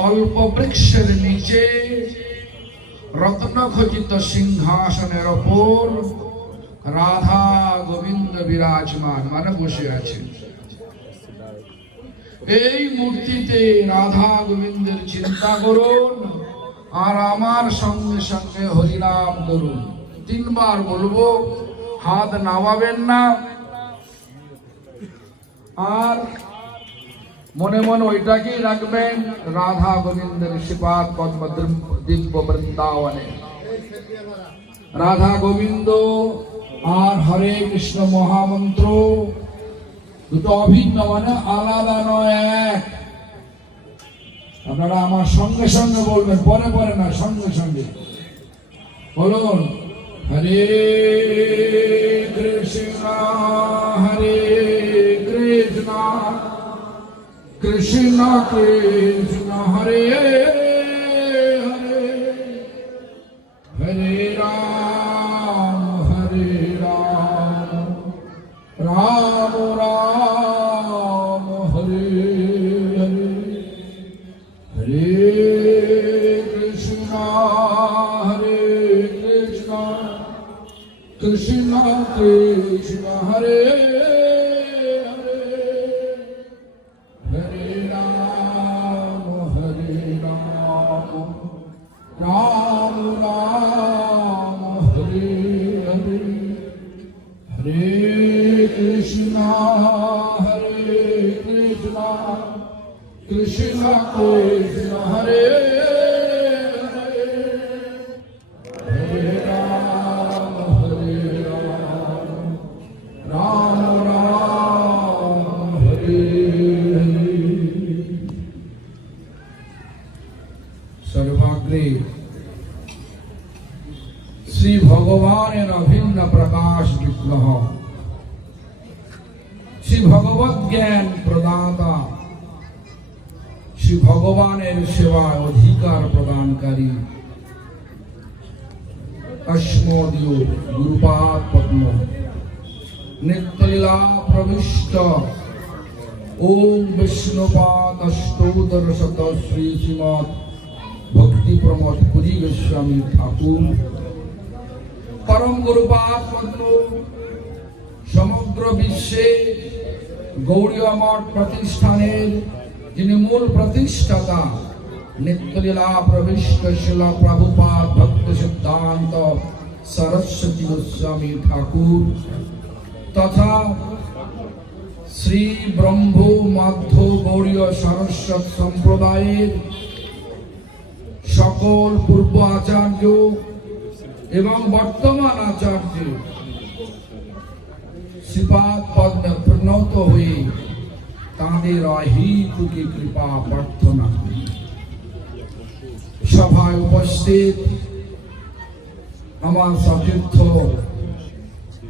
কল্পবৃক্ষের নিচে রত্নখচিত সিংহাসনের ওপর রাধা গোবিন্দ বিরাজমান, মানে বসে আছেন। এই মূর্তিতে রাধা গোবিন্দের চিন্তা করুন আর আমার সঙ্গে সঙ্গে হরিনাম করুন। 3 বার বলবো, হাত নামাবেন না, আর মনে মনে ওইটাকেই রাখবেন, রাধা গোবিন্দের শ্রীপাদ পদ্ম দিব্য বৃন্দাবনে রাধা গোবিন্দ আর হরে কৃষ্ণ মহামন্ত্র দুটো অভিন্ন, মানে আলাদা নয়, এক। আপনারা আমার সঙ্গে সঙ্গে বলবেন, পরে পরে না, সঙ্গে সঙ্গে বলুন, হরে কৃষ্ণ হরে কৃষ্ণ কৃষ্ণ কৃষ্ণ হরে হরে হরে রাম রাম রাম হরে হরে হরে কৃষ্ণ কৃষ্ণ কৃষ্ণ হরে রাম রাম হরে হরে হরে কৃষ্ণ কৃষ্ণ কৃষ্ণ হরে হরে হরে রাম রাম রাম হরে হরে। সর্বাগ্রে শ্রী ভগবানের অভিন্ন প্রকাশ বিগ্রহ, শ্রী ভগবত জ্ঞান প্রদাতা, শ্রী ভগবানের সেবায় অধিকার প্রদানকারী অস্মদীয় গুরুপাদ পদ্ম নিত্যলীলা প্রবিষ্ট ওম বিষ্ণুপাদ অষ্টোত্তর শত শ্রী শ্রীমৎ ভক্তি প্রমোদ পুরী গোস্বামী ঠাকুর পরম গুরুপাদ পদ্ম সমগ্র বিশ্বে গৌড়ীয় মঠ প্রতিষ্ঠানের যিনি মূল প্রতিষ্ঠাতা, নিত্যলীলা প্রবিষ্ট শিল প্রভুপাদ ভক্ত সিদ্ধান্ত সরস্বতী গোস্বামী ঠাকুর তথা শ্রী ব্রহ্ম মাধ্য গৌড়ীয় সারস্বত সম্প্রদায়ের সকল পূর্ব আচার্য এবং বর্তমান আচার্য শ্রীপাদ পদ্মে প্রণত হয়ে তাঁদের অহেতুকী কৃপা প্রার্থনা করি। সভায় উপস্থিত আমার সতীর্থ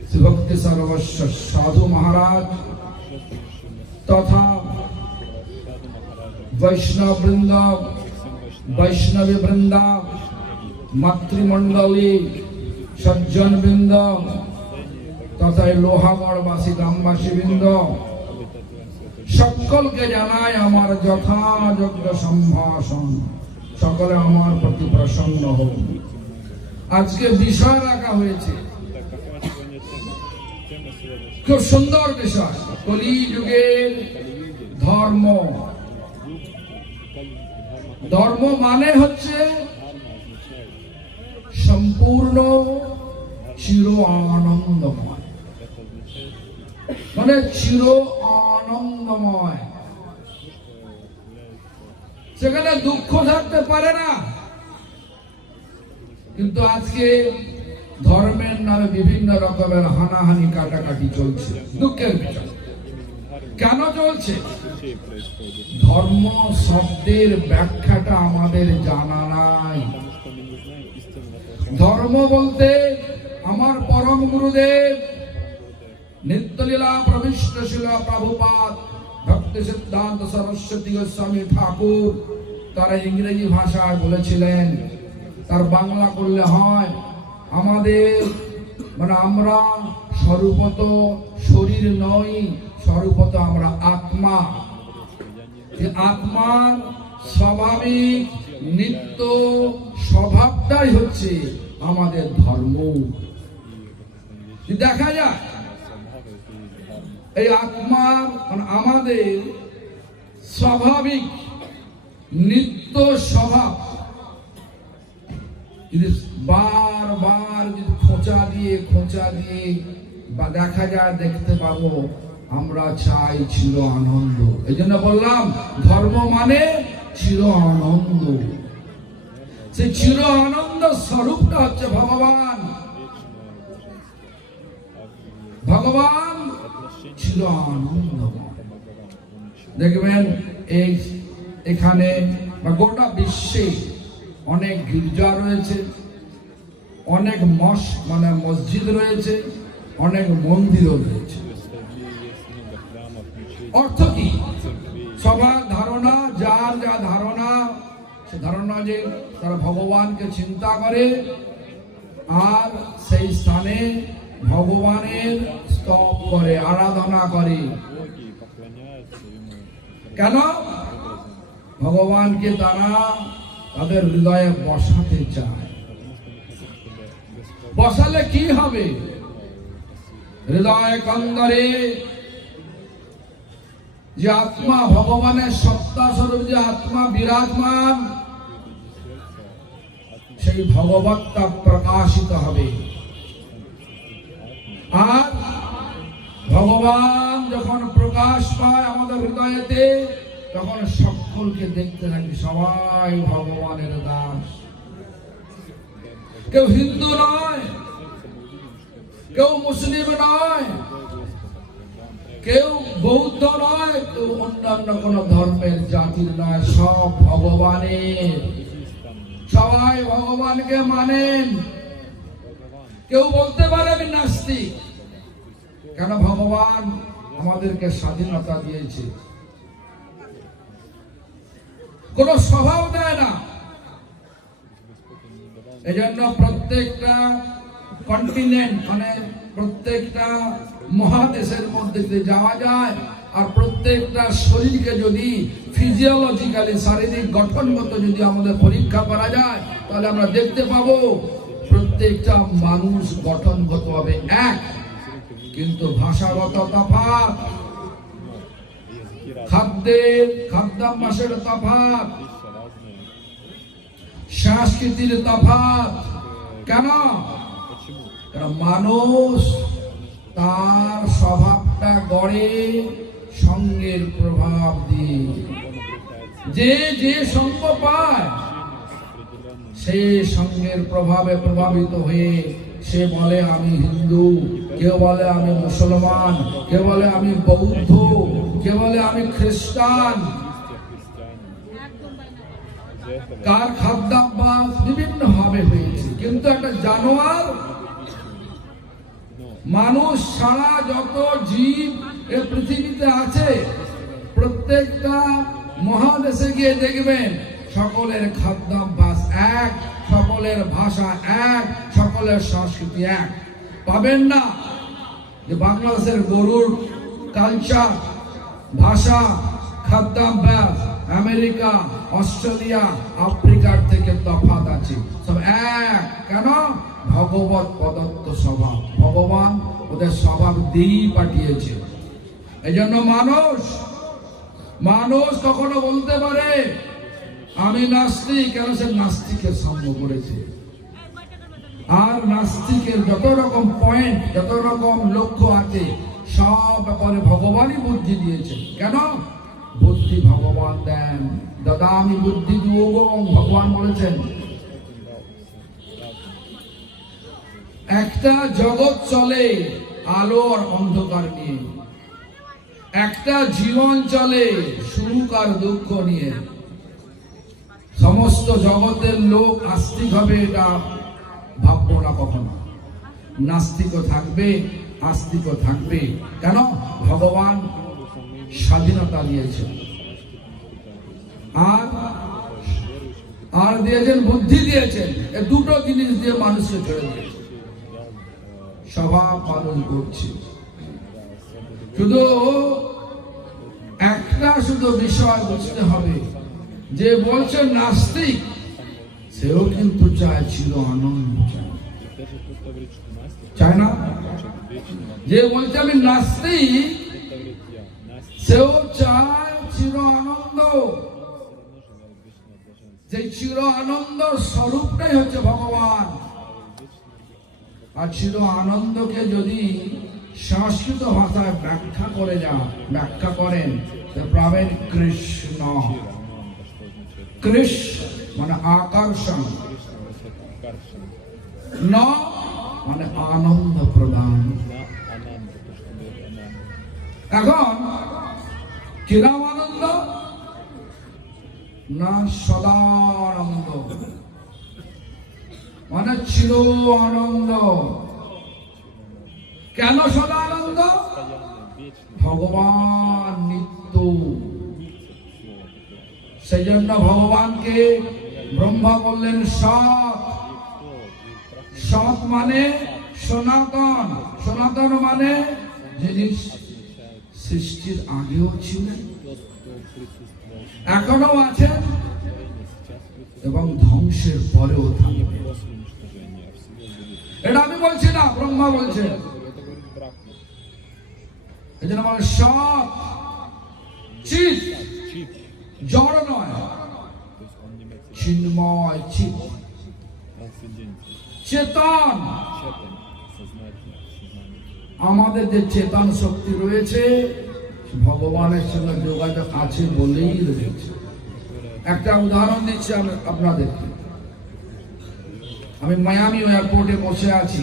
শ্রীভক্তি সর্বস্ব সাধু মহারাজ তথা বৈষ্ণব বৃন্দ, বৈষ্ণবী বৃন্দা, মাতৃমণ্ডলী, সজ্জন বৃন্দ তথা লোহাগড়বাসী গ্রামবাসী বৃন্দ, সকলকে জানাই আমার যথাযোগ্য সম্ভাষণ। সকলে আমার প্রতি প্রসন্ন হোক। আজকে বিষয় রাখা হয়েছে, খুব সুন্দর বিষয়, কলিযুগের ধর্ম। ধর্ম মানে হচ্ছে সম্পূর্ণ চির আনন্দময়, মানে চির আনন্দময়, সেখানে দুঃখ থাকতে পারে না। কিন্তু আজকে ধর্মের নামে বিভিন্ন রকমের হানাহানি কাটাকাটি চলছে, দুঃখের বিষয়। কেন চলছে? ধর্ম শব্দের ব্যাখ্যাটা আমাদের জানা নাই। ধর্ম বলতে আমার পরম গুরুদেব নিত্যলীলা প্রবিষ্ট শিল প্রভুপাদ ভক্তি সিদ্ধান্ত সরস্বতী গোস্বামী ঠাকুর তারা ইংরেজি ভাষায় বলেছিলেন, তার বাংলা করলে হয় আমাদের, মানে আমরা স্বরূপত শরীর নই, স্বরূপত আমরা আত্মা। যে আত্মার স্বাভাবিক নিত্য স্বভাবটাই হচ্ছে আমাদের ধর্ম। দেখা যায় এই আত্মা আমাদের স্বাভাবিক নিত্য স্বভাব যদি বারবার যদি খোঁচা দিয়ে বা দেখা যায়, দেখতে পাবো আমরা চাই চির আনন্দ। এই জন্য বললাম ধর্ম মানে চির আনন্দ। সেই চির আনন্দ স্বরূপটা হচ্ছে ভগবান। ভগবান চির আনন্দ। দেখবেন এখানে বা গোটা বিশ্বে অনেক গির্জা রয়েছে, অনেক মসজিদ রয়েছে, অনেক মন্দিরও রয়েছে। অর্থ কি? সবার ধারণা, যার যা ধারণা, সে ধারণা যে তারা ভগবানকে চিন্তা করে আর সেই স্থানে ভগবানের স্তব করে, আরাধনা করে। কেন? ভগবানকে তারা তাদের হৃদয়ে বসাতে চায়। বসালে কি হবে? হৃদয় কন্দরে যে আত্মা, ভগবানের সত্তা স্বরূপ যে আত্মা বিরাজমান, সেই ভগবত্তা প্রকাশিত হবে। আর ভগবান যখন প্রকাশ পায় আমাদের হৃদয়েতে, তখন সকলকে দেখতে থাকি সবাই ভগবানের দাস। কেউ হিন্দু নয়, কেউ মুসলিম নয়, কেউ বৌদ্ধ নয়, কেউ অন্যান্য কোন ধর্মের জাতির নয়, সব ভগবানের। সবাই ভগবানকে মানেন। কেউ বলতে পারে আমি নাস্তিক। কেন? ভগবান আমাদেরকে স্বাধীনতা দিয়েছে, কোন স্বভাব দেয় না। এজন্য প্রত্যেকটা কন্টিনেন্ট প্রত্যেকটা মহাদেশের মধ্যে যদি যাওয়া যায় আর প্রত্যেকটা শরীরকে যদি ফিজিওলজিক্যালি শারীরিক গঠনগত যদি আমাদের পরীক্ষা করা যায়, তাহলে আমরা দেখতে পাবো প্রত্যেকটা মানুষ গঠনগত হবে এক, কিন্তু ভাষাগত তফাৎ, খাদ্যাভ্যাসের তফাৎ, সংস্কৃতির তফাৎ। কেন? কারণ মানুষ তার স্বভাবটা গড়ে সঙ্গের প্রভাব দিয়ে। যে সঙ্গ পায় সে সঙ্গের প্রভাবে প্রভাবিত হয়ে সে বলে আমি হিন্দু, কেউ বলে আমি মুসলমান, কেউ বলে আমি বৌদ্ধ, কেউ বলে আমি খ্রিস্টান। কার খাদ্যাভ্যাস বিভিন্ন ভাবে হয়েছে, কিন্তু একটা জানোয়ার মানুষ ছাড়া যত জীব এ পৃথিবীতে আছে, প্রত্যেকটা মহাদেশে গিয়ে দেখবেন সকলের খাদ্যাভ্যাস এক, সকলের ভাষা এক, সকলের সংস্কৃতি এক। পাবেন না যে বাংলাদেশের গরুর কালচার, ভাষা, খাদ্যাভ্যাস আমেরিকা, অস্ট্রেলিয়া, আফ্রিকার থেকে তফাৎ আছে। সব এক। কেন? ভগবত প্রদত্ত স্বভাব। ভগবান ওদের স্বভাব দিয়েই পাঠিয়েছে। এই জন্য মানুষ কখনো বলতে পারে আমি নাস্তিক। কেন? সে নাস্তিকের সঙ্গ করেছে। আর নাস্তিকের যত রকম পয়েন্ট, যত রকম লক্ষ্য আছে, সব ব্যাপারে ভগবানই বুদ্ধি দিয়েছে। কেন? বুদ্ধি ভগবান দেন। দদামি বুদ্ধি যোগং, ভগবান বলেছেন। একটা জগৎ চলে আলো আর অন্ধকার নিয়ে, একটা জীবন চলে সুখ আর দুঃখ নিয়ে। সমস্ত জগতের লোক আস্তিক হবে এটা ভাববো না কখনো। নাস্তিকও থাকবে, আস্তিকও থাকবে। কেন? ভগবান স্বাধীনতা দিয়েছেন আর দিয়েছেন বুদ্ধি দিয়েছেন। এই দুটো জিনিস দিয়ে মানুষকে ছেড়ে দিয়েছে। স্বভাব পালন করছে। শুধু একটা বিষয় বুঝতে হবে, যে বলছে নাস্তিক সেও কিন্তু চায় চির আনন্দ চায়, Даже тот, кто говорит, что Настя, চায় না? хочет вечного, যে বলছে আমি নাস্তিক тот, кто говорит, я Настя, সেও চায় চির আনন্দ। все равно желает вечного блаженства. যে চির আনন্দ স্বরূপটাই হচ্ছে ভগবান। আর চির আনন্দকে যদি সংস্কৃত ভাষায় ব্যাখ্যা করেন তো পাবেন কৃষ্ণ। কৃষ্ণ মানে আকর্ষণ, Каршин, ন মানে আনন্দ প্রদান। на Ананда, то, что дает Ананда. এখন কিরম আনন্দ? না সদানন্দ, মানে চির আনন্দ। কেন সদানন্দ? Постоянно, вечно, ভগবান নিত্য। все такое. সেই জন্য ভগবানকে ব্রহ্মা বললেন সৎ। সৎ মানে সনাতন। সনাতন মানে যিনি সৃষ্টির আগেও ছিলেন, Тот, кто присутствовал এখনো আছেন в творении, сейчас присутствует এবং ধ্বংসের পরেও থাকবে। и после уничтожения, а всего будет. এটা আমি বলছি না, ব্রহ্মা বলছে। Это говорит Брахма. এই জন্য মানে সৎ চিৎ, Чип, জড় নয়, то есть он не материальный, চিন্ময় চিৎ, трансцендентный, চেতন। четан, сознательный, сознание. আমাদের যে চেতন শক্তি রয়েছে ভগবানের সঙ্গে যোগাযোগ আছে বলেই রয়েছে। একটা উদাহরণ দিচ্ছি আমি আপনাদেরকে। আমি মায়ামি এয়ারপোর্টে বসে আছি,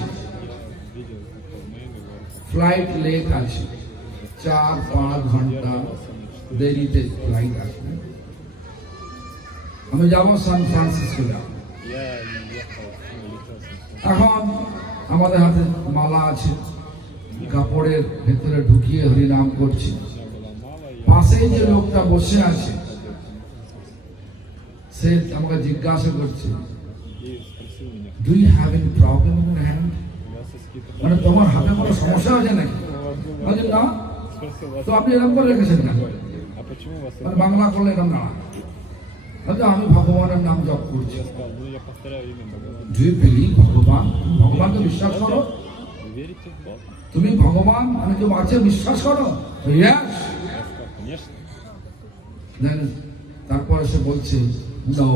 Видел, как в Майами говорят, ফ্লাইট লেট আছে, 4-5 ঘন্টা দেরিতে ফ্লাইট আসবে। আমি যাব সান ফ্রান্সিসকো যাব। я ехал, летел с এখন আমাদের হাতে মালা আছে, কাপড়ের ভেতরে ঢুকিয়ে হরিনাম করছি। меня было мало, я পাশে যে লোকটা বসে আছে সে আমাকে জিজ্ঞাসা করছে, и спросил меня, do you have any problem in your hand? у вас есть какие-то মানে তোমার হাতে কোনো সমস্যা আছে নাকি? বলছে না। Спросил вас, তো আপনি এরকম করে রেখেছেন কেন? а почему у вас মানে বাংলা করলে এরকম না। বলছে আমি ভগবানের নাম জপ করছি। Я сказал, ну я повторяю имя Бхагавана. ডু ইউ বিলিভ ভগবান? ভগবানকে বিশ্বাস করো? Вы верите в Бога? তুমি ভগবান মানে কেউ আছে বিশ্বাস করো? ইয়েস। Я сказал, конечно. দেন তারপরে সে বলছে no,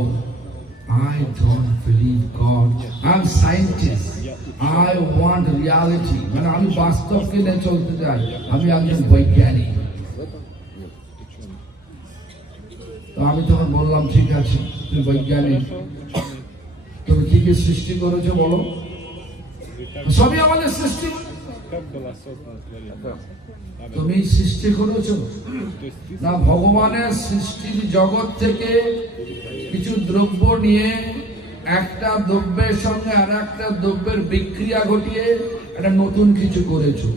I don't believe God. I'm scientist. I want reality. মানে আমি বাস্তবকে নিয়ে চলতে চাই। আমি একজন বৈজ্ঞানিক। В этом вот ученый. তো আমি তখন বললাম ঠিক আছে, তুমি বৈজ্ঞানিক, Хорошо, ученый. তুমি কি কি সৃষ্টি করেছো বলো? Вы সবই আমাদের সৃষ্টি। как было создано творение? তুমি সৃষ্টি করেছো То есть ты না ভগবানের সৃষ্টির জগৎ থেকে কিছু দ্রব্য নিয়ে একটা দ্রব্যের সঙ্গে আর একটা দ্রব্যের বিক্রিয়া ঘটিয়ে একটা নতুন কিছু করেছো।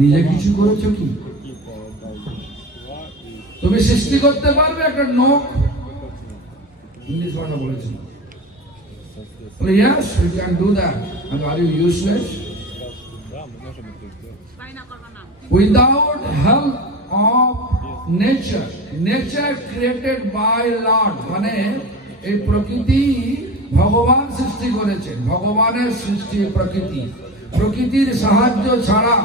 নিজে কিছু করেছো কি? какие-то дал вещества и তুমি সৃষ্টি করতে পারবে একটা নখ? ইংলিশ ভাষা বলেছি। соответственно Yes, we can do that. And are you useless? сказал, что да, мы можем это сделать. Without help of nature. Nature created by Lord. মানে এই প্রকৃতি ভগবান সৃষ্টি করেছেন। ভগবানের সৃষ্টি প্রকৃতি। প্রকৃতির সাহায্য ছাড়া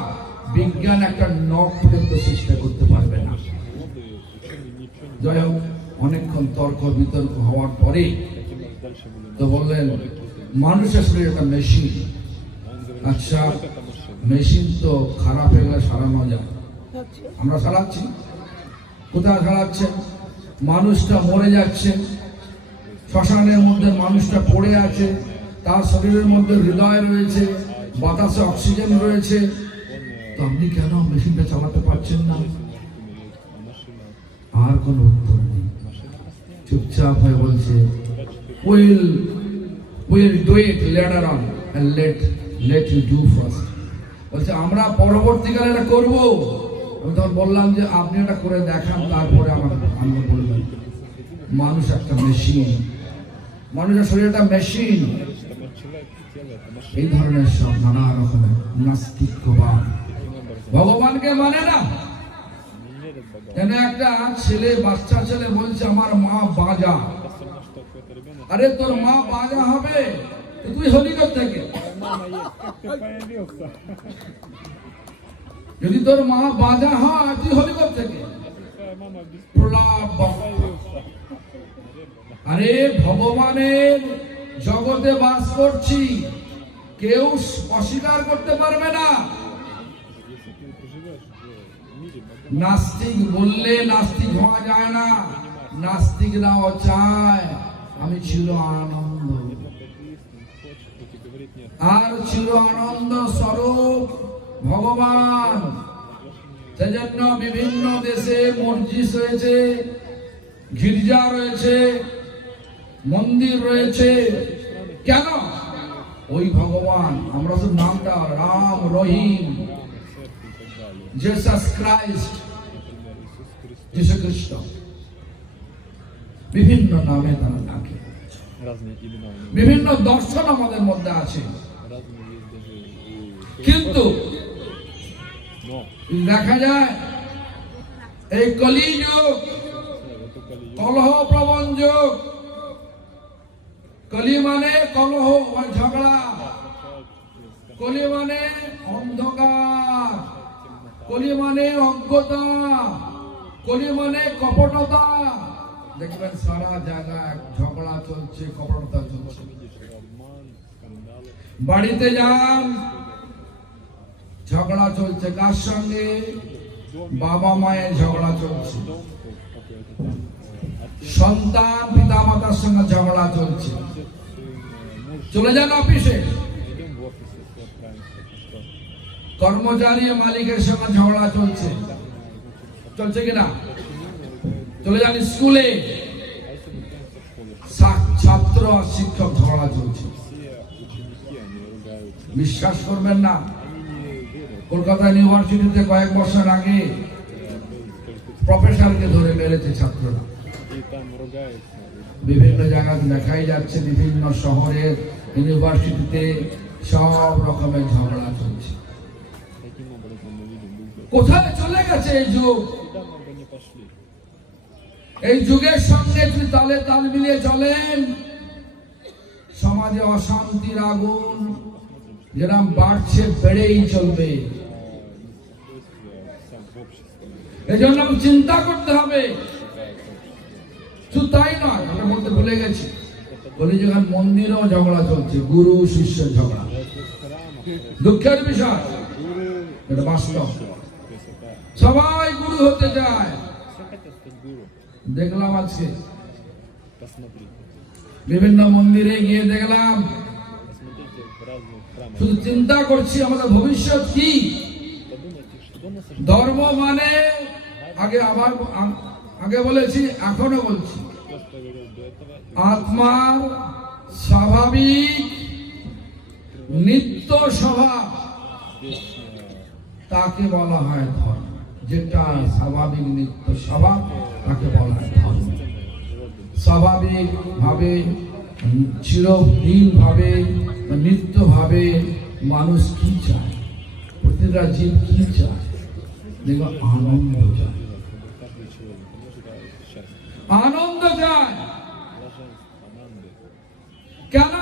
বিজ্ঞান একটা নখ পর্যন্ত সৃষ্টি করতে পারবে না। Воды, ученые ничего не যাই হোক, অনেকক্ষণ তর্ক বিতর্ক হওয়ার পরে каким нас дальше будем. তো বললেন মানুষের শরীর একটা মেশিন। Он говорит, আচ্ছা, что это машина. মেশিন তো খারাপ হয়ে গেলে সারানো যায়। আমরা সারাচ্ছি। কোথায় সারাচ্ছেন? মানুষটা মরে যাচ্ছে, শ্মশানের মধ্যে মানুষটা পড়ে আছে, তার শরীরের মধ্যে হৃদয় রয়েছে, বাতাসে অক্সিজেন রয়েছে, তো আপনি কেন মেশিনটা চালাতে পারছেন না? А машина, আর কোনো উত্তর নেই। машина постоянно. চুপচাপ হয়ে বলছে Значит, will do it later on and let you do first. বলছে আমরা পরবর্তীকালে এটা করবো। আমি তখন বললাম যে আপনি এটা করে দেখান, তারপরে আমরা বলবেন। মানুষ একটা মেশিন, মানুষের শরীর একটা মেশিন। что человек, тело, это машина. এই ধরনের সব নানা রকমের নাস্তিক্যবাদ Таким образом, ভগবানকে মানে না। не верит этот богал. যেন একটা ছেলে, বাচ্চা ছেলে বলছে আমার মা বাজা। Особенно, что какой-то ребенок. আরে তোর মা বাজা হবে তো তুই হলি থেকে? Мама есть, как ты появился? যদি তোর মা বাজা হয় তুই হলি থেকে? Твоя мама без প্রলাপ বক। появился. আরে ভগবানের জগতে বাস করছি, কেউ অস্বীকার করতে পারবে না। Если ты живешь в мире богов, নাস্তিক বললে নাস্তিক হওয়া যায় না। নাস্তিকরাও চায় আমি চির আনন্দ, хочешь, кто тебе говорит нет. আর চির আনন্দ স্বরূপ ভগবান। সেজন্য বিভিন্ন দেশে মসজিদ রয়েছে, গির্জা রয়েছে, মন্দির রয়েছে। কেন? ওই ভগবান, আমরা শুধু নামটা রাম, রহিম, Храмы, церкви и так далее. Jesus Christ, Например, Иисус Христос. যীশু খ্রিস্ট, বিভিন্ন নামে তারা থাকে। Разные имена у него. বিভিন্ন দর্শন আমাদের মধ্যে আছে, Разные есть даже и... কিন্তু Но, দেখা যায় এই কলিযুগ, это Кали-юг. কলহ প্রবণ যুগ। কলি মানে কলহ বা ঝগড়া, কলি মানে অন্ধকার, কলি মানে অজ্ঞতা, কলি মানে কপটতা। দেখবেন সারা জায়গায় ঝগড়া চলছে, কপটতা চলছে। Видишь, обман, скандалы. বাড়িতে যান, ঝগড়া চলছে কার সঙ্গে? বাবা মায়ের ঝগড়া চলছে, Дом, какой-то там, отец, সন্তান পিতা মাতার সঙ্গে ঝগড়া চলছে। сын, муж. চলে যান অফিসে, Идем в офис, если отправимся, что? কর্মচারী মালিকের সঙ্গে ঝগড়া চলছে, চলছে কিনা? চলে যান স্কুলে, А если мы в школе, ছাত্র আর শিক্ষক ঝগড়া চলছে। все ученики, они ругаются. বিশ্বাস করবেন না, Они не верят. কলকাতা ইউনিভার্সিটিতে কয়েক বছর আগে Был только প্রফেসরকে ধরে মেরেছে ছাত্ররা। и там ругаются. বিভিন্ন জায়গায় দেখাই যাচ্ছে, বিভিন্ন শহরের ইউনিভার্সিটিতে সব রকমের ঝগড়া চলছে। Таким образом мы видим, был কোথায় চলে গেছে এই যুগ? куда мы бы не пошли. এই যুগের সঙ্গে যদি তালে তাল মিলিয়ে চলেন, সমাজে অশান্তির আগুন যেরকম বাড়ছে, বেড়েই চলবে। Сам в обществе এই জন্য চিন্তা করতে হবে। ругается общество. শুধু তাই নয়, আমরা বলতে ভুলে গেছি, বলি যখন মন্দিরেও ঝগড়া চলছে, গুরু শিষ্যের ঝগড়া। Даже в храмах, দুঃখের বিষয়, гуру, এটা বাস্তব। то есть это সবাই গুরু হতে চায়। все хотят стать гуру. দেখলাম আজকে Посмотрите. বিভিন্ন মন্দিরে গিয়ে দেখলাম, Посмотрите в разных храмах. শুধু চিন্তা করছি আমাদের ভবিষ্যৎ কি। Подумайте, что нас ожидает. ধর্ম মানে আগে বলেছি, এখনো বলছি, То, что я говорил до этого, আত্মার স্বাভাবিক নিত্য স্বভাব, вечное, তাকে বলা হয় ধর্ম। যেটা স্বাভাবিক নিত্য স্বভাব তাকে বলা হয় ধর্ম। животное. স্বাভাবিক ভাবে, চিরদিন ভাবে, নিত্য ভাবে মানুষ কি চায়, প্রতিটা জীব কি চায়? দেখো, আনন্দ চায়, Каждый человек, он ожидает счастья, আনন্দ চায়। блаженства, ананды. কেন?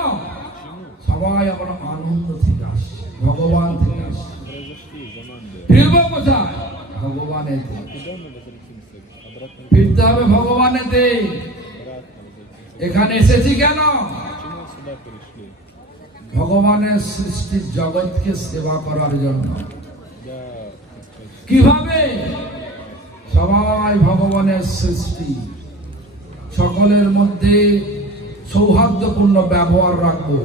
Почему? সবাই আমরা আনন্দ থেকে আসছে, ভগবান থেকে আসছে। Произошли из ананды. ফিরব কোথায়? ভগবানের থেকে। Куда мы возвратимся? Обратно ফিরতে হবে ভগবানেতে। возвратимся. এখানে এসেছি কেন? Почему сюда пришли? ভগবানের সৃষ্টির জগৎকে সেবা করার জন্য। Я, так сказать, কিভাবে? সবাই ভগবানের সৃষ্টি, সকলের মধ্যে সৌহার্দ্যপূর্ণ ব্যবহার রাখবো,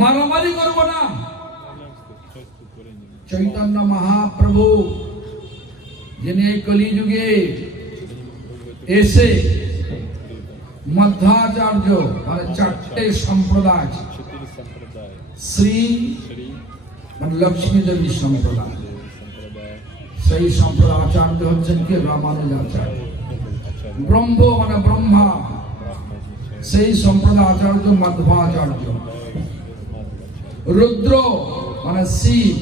মারামারি করবো না। частью творения. চৈতন্য মহাপ্রভু যিনি এই কলিযুগে এসে মধ্বাচার্য মানে চারটে সম্প্রদায় আছে। 4 сампрадая. শ্রী Шри, মানে লক্ষ্মী দেবী সম্প্রদায়, сампрадая. সেই সম্প্রদায় আচার্য হচ্ছেন কি? রামানুজাচার্য। Ачарья. ব্রহ্ম মানে ব্রহ্মা, Брахма означает সেই সম্প্রদায় আচার্য মধ্বাচার্য। Мадхвачарья. রুদ্র মানে শিব,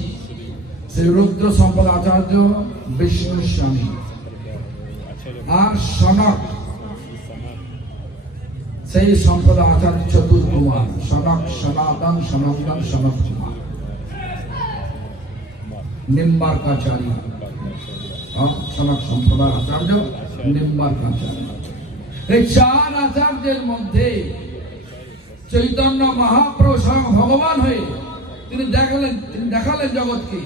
শ্রী রুদ্র সম্পদ আচার্য বিষ্ণু স্বামী আর সনক সেই সম্পদ আচার্য চতুর্কুমার সনক সনাতন সনাতন সনক কুমার নিম্বার্কাচার্য সনক সম্প্রদায় আচার্য নিম্বার্কাচার্য। এই চার আচার্যের মধ্যে চৈতন্য মহাপ্রভু স্বয়ং ভগবান হয়ে তিনি দেখালেন জগৎকে,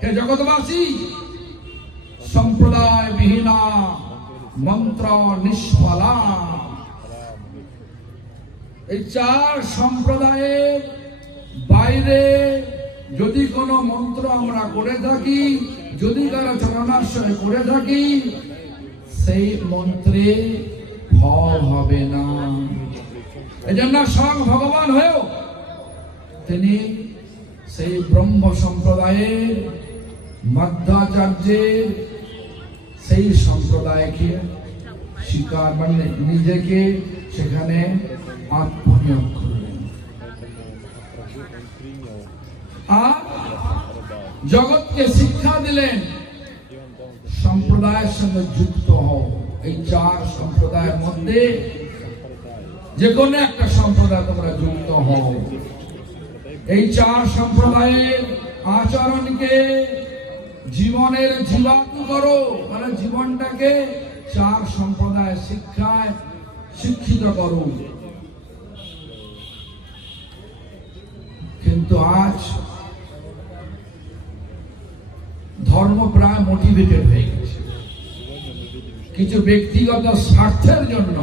হে জগৎবাসী, সম্প্রদায় বিহীনা মন্ত্র নিষ্ফলা। এই চার সম্প্রদায়ের বাইরে যদি কোনো মন্ত্র আমরা করে থাকি, যদি কারো চরণাশ্রয় করে থাকি, সেই মন্ত্রে ফল হবে না। এই জন্য স্বয়ং ভগবান হয়েও তিনি সেই ব্রহ্ম সম্প্রদায়ের মধ্যাচার্যের সেই সম্প্রদায়কে স্বীকার মানে নিজেকে সেখানে আত্মনিয়োগ করলেন আর জগৎকে শিক্ষা দিলেন সম্প্রদায়ের সঙ্গে যুক্ত হও। এই চার সম্প্রদায়ের মধ্যে যে কোনো একটা সম্প্রদায় তোমরা যুক্ত হও। এই চার সম্প্রদায়ের আচরণকে জীবনের জীবাণু করো, মানে জীবনটাকে চার সম্প্রদায়ের শিক্ষায় শিক্ষিত করো। কিন্তু আজ ধর্ম প্রায় মোটিভেটেড হয়ে গেছে কিছু ব্যক্তিগত স্বার্থের জন্য।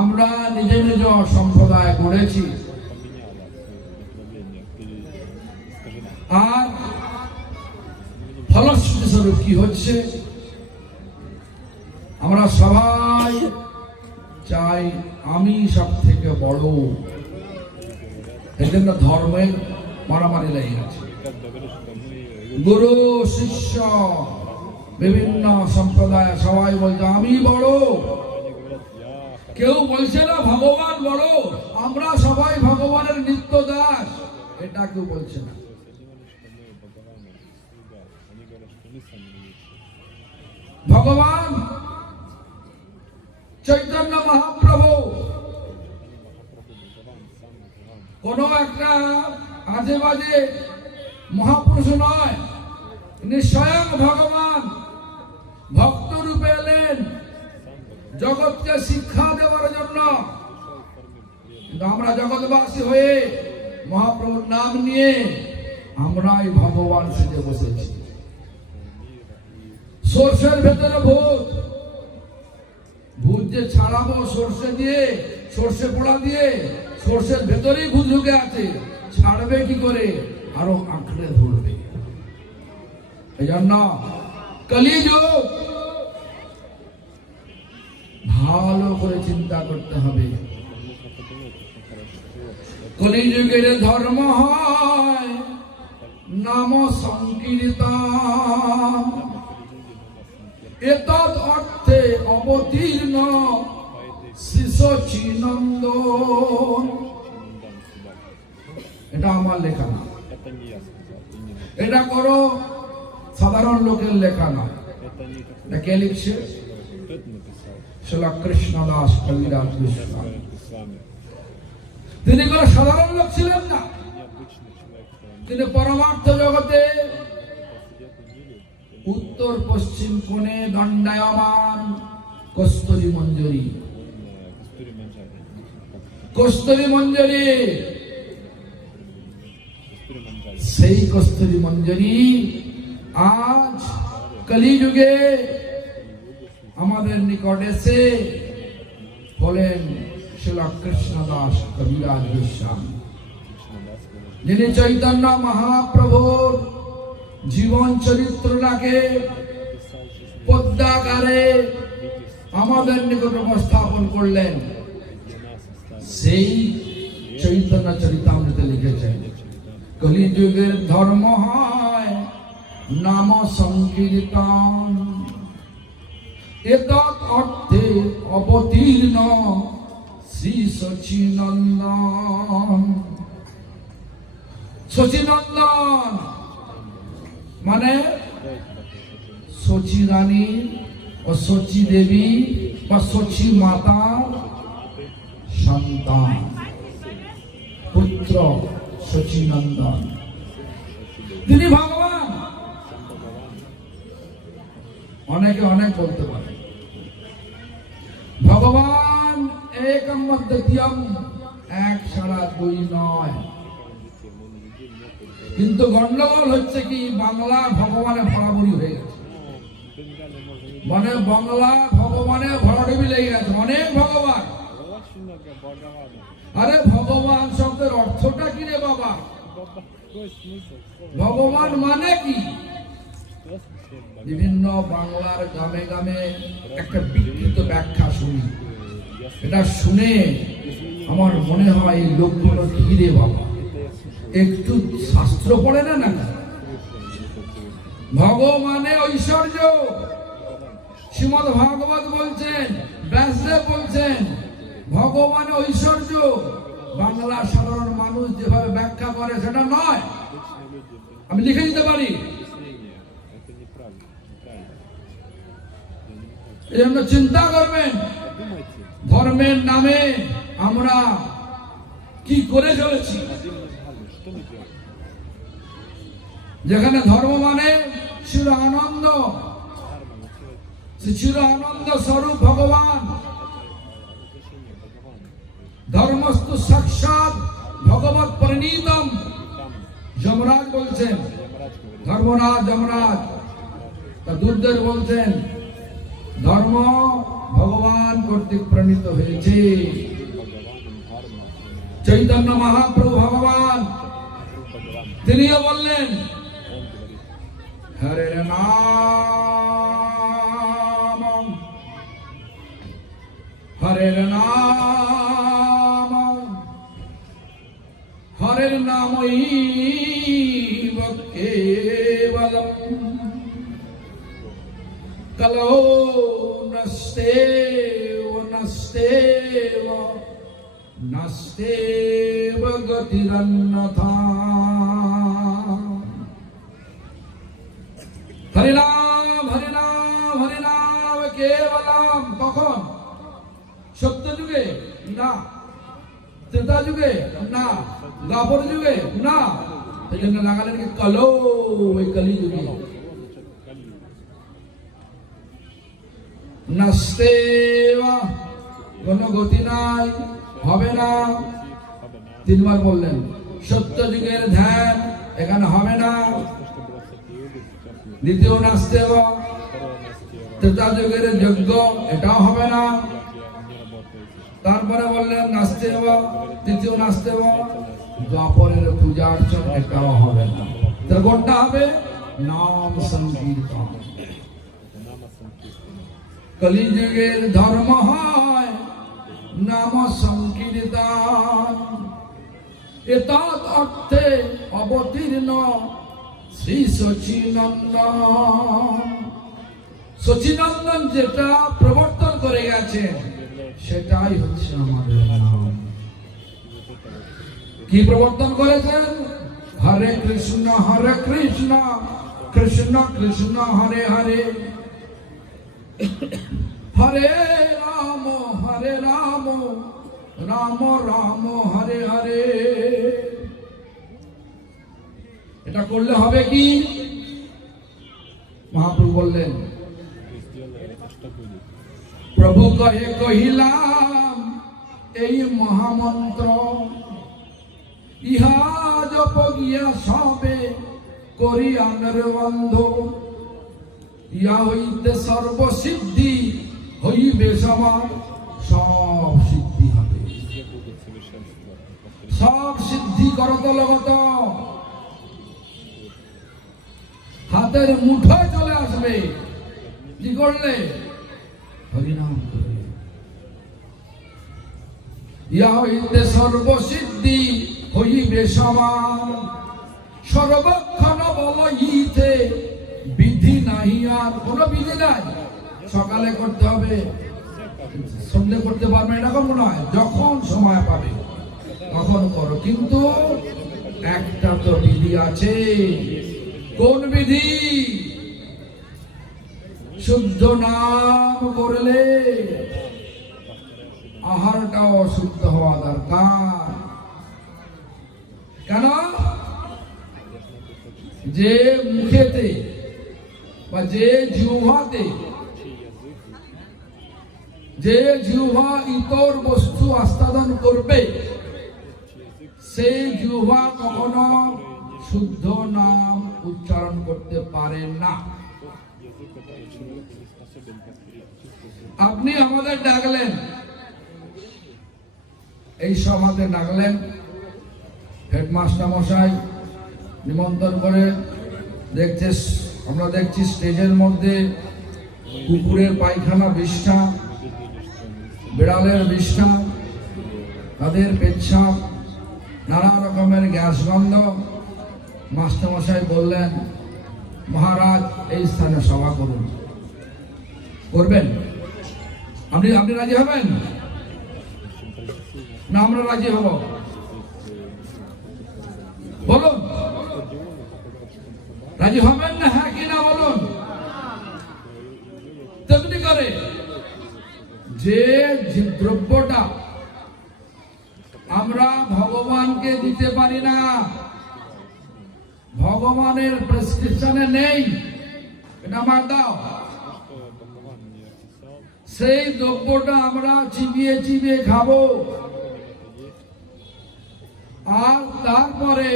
আমরা নিজে নিজ সম্প্রদায় গড়েছি আর ফলশ্রুতি স্বরূপ কি হচ্ছে, আমরা সবাই চাই আমি সব থেকে বড়। এই জন্য ধর্মের মারামারি লেগে গেছে। গুরু শিষ্য বিভিন্ন সম্প্রদায় সবাই বলছে আমি বড়, কেউ বলছে না ভগবান বড়, আমরা সবাই ভগবানের নিত্য দাস, এটা কেউ বলছে না। ভগবান চৈতন্য মহাপ্রভু কোন একটা আজে বাজে মহাপুরুষ নয়, তিনি স্বয়ং ভগবান ভক্ত রূপে এলেন জগৎকে শিক্ষা দেওয়ার জন্য। কিন্তু আমরা জগৎবাসী হয়ে মহাপ্রভুর নাম নিয়ে আমরাই ভগবান সেজে বসেছি। সর্ষের ভেতরে ভূত, ভূত যে ছাড়াবো সর্ষে দিয়ে, সর্ষে পোড়া দিয়ে, সর্ষের ভেতরেই ভূত ঢুকে আছে, ছাড়বে কি করে? আরো আঁকড়ে ধরবে। এই জন্য কলিযুগ ভালো করে চিন্তা করতে হবে। কলিযুগের ধর্ম হয় নাম সংকীর্তন, এতদ অর্থে অবতীর্ণ শিশচিনন্দন। এটা আমার লেখা না, এটা করো সাধারণ লোকের লেখা না। এটা কে লিখছে? শ্রীল কৃষ্ণদাস কবিরাজ গোস্বামী। তিনি কোন সাধারণ লোক ছিলেন না, তিনি পরমার্থ জগতে উত্তর পশ্চিম কোণে দণ্ডায়মান কস্তুরী মঞ্জরি, কস্তুরী মঞ্জরি, সেই কস্তুরী মঞ্জরি আজ কলিযুগে আমাদের নিকট এসে হলেন শ্রীল কৃষ্ণদাস কবিরাজ গোস্বামী, যিনি চৈতন্য মহাপ্রভুর জীবন চরিত্রটাকে পদ্মাকারে আমাদের নিকট উপস্থাপন করলেন। সেই চৈতন্য চরিতামৃতে লিখেছেন কলিযুগের ধর্ম হয় নাম সংকীর্তন, এতদ অর্থে অবতীর্ণ শ্রী শচীনন্দন। শচীনন্দন মানে সচি রানী ও সচি দেবী বা সচি মাতা সন্তান পুত্র সচিনন্দন, তিনি ভগবান। অনেকে অনেক বলতে পারে ভগবান একম দ্বিতীয়ম, এক ছাড়া দুই নয়। কিন্তু গন্ডগোল হচ্ছে কি, বাংলা ভগবানে ভরাভরি হয়ে গেছে, মানে বাংলা ভগবানে ভরাডুবি লেগে গেছে, অনেক ভগবান। আরে ভগবান শব্দের অর্থটা কি রে বাবা? ভগবান মানে কি? বিভিন্ন বাংলার গ্রামে গ্রামে একটা বিকৃত ব্যাখ্যা শুনি, এটা শুনে আমার মনে হয় এই লোকগুলো কি রে বাবা, একটু শাস্ত্র পড়ে না না। ভগবানে ঐশ্বর্য, শ্রীমদ্ ভাগবত বলছেন, ব্যাসদেব বলছেন ভগবানে ঐশ্বর্য। বাংলার সাধারণ মানুষ যেভাবে ব্যাখ্যা করে সেটা নয়, আমি লিখে দিতে পারি। এই জন্য চিন্তা করবেন ধর্মের নামে আমরা কি করে চলেছি। যেখানে ধর্ম মানে চির আনন্দ, চির আনন্দ স্বরূপ ভগবান। ধর্মস্তু সাক্ষাৎ ভগবৎ পরিণীতম, যমরাজ বলছেন, ধর্মরাজ যমরাজ তা দুর্দের বলছেন ধর্ম ভগবান কর্তৃক প্রণীত হয়েছে। চৈতন্য মহাপ্রভু ভগবান তিনিও বললেন হরে নাম হরের নাম হরের নামই কেবলম কলো নস্তেব নস্তেব নস্তেব গতিরন্যথা। হরিনাম হরিনাম হরিনাম কেবলম। কখন? সত্য যুগে না, ত্রেতা যুগে না, দ্বাপর যুগে না, এই জন্য লাগালেন কি কলো, ওই কলি যুগে। নাস্তেবা, কোনো গতি নাই, হবে না। তিনবার বললেন সত্য যুগের ধ্যান এখানে হবে না। দ্বিতীয় নাস্তেবা, ত্রেতা যুগের যজ্ঞ এটাও হবে না। তারপরে বললেন নাস্তেব, তৃতীয় নাস্তেব, দ্বাপরের পূজা অর্চনা এটাও হবে না। তার কোনটা হবে? নাম সংকীর্তন। কলিযুগের ধর্ম হয় নাম সংকীর্তন। এতদ অর্থে অবতীর্ণ শ্রী সচিনন্দন। সচিনন্দন যেটা প্রবর্তন করে গেছেন সেটাই হচ্ছে আমাদের নাম। কি প্রবর্তন করেছেন? হরে কৃষ্ণ কৃষ্ণ কৃষ্ণ হরে হরে, হরে রাম রাম রাম হরে হরে। এটা করলে হবে কি? মহাপ্রভু বললেন প্রভু কহে কহিলাম এই মহামন্ত্র, ইহা জপ গিয়া সবে করি আনের বন্ধ। ইয়া হইতে সর্বসিদ্ধি হইবে সমান, সব সিদ্ধি হবে। সব সিদ্ধি করতলগত হাতের মুঠোয় চলে আসবে। কি করলে? হরিনাম করে। ইয়া হইতে সর্বসিদ্ধি হইবে সমান, সর্বক্ষণ বল ইতে বিধি নাহি। আর কোন বিধি নাই, সকালে করতে হবে, সন্ধ্যে করতে পারবে এরকম নয়, যখন সময় পাবে তখন করো। কিন্তু একটা তো বিধি আছে, কোন বিধি? শুদ্ধ নাম করলে আহারটাও শুদ্ধ হওয়া দরকার। কেন? যে মুখেতে বা যে জিহ্বাতে, যে জিহ্বা ইতর বস্তু আস্বাদন করবে, সেই জিহ্বা কখনো শুদ্ধ নাম উচ্চারণ করতে পারে না। আপনি আমাদের ডাকলেন, এই সভাতে ডাকলেন, হেডমাস্টার মশাই নিমন্ত্রণ করে দেখছে, আমরা দেখছি স্টেজের মধ্যে কুকুরের পায়খানা বিষ্ঠা, বিড়ালের বিষ্ঠা, তাদের পেচ্ছাপ, নানা রকমের গ্যাস গন্ধ। মাস্টারমশাই বললেন, মহারাজ এই স্থানে সভা করুন। করবেন? আপনি রাজি হবেন না? আমরা রাজি হব। বলুন, রাজি হবেন না? হ্যাঁ কি না বলুন। তেমনি করে যে দ্রব্যটা আমরা ভগবানকে দিতে পারি না, ভগবানের প্রেসক্রিপশনে নেই, এটা আমার দাও, সেই দ্রব্যটা আমরা চিবিয়ে চিবিয়ে খাবো, আর তারপরে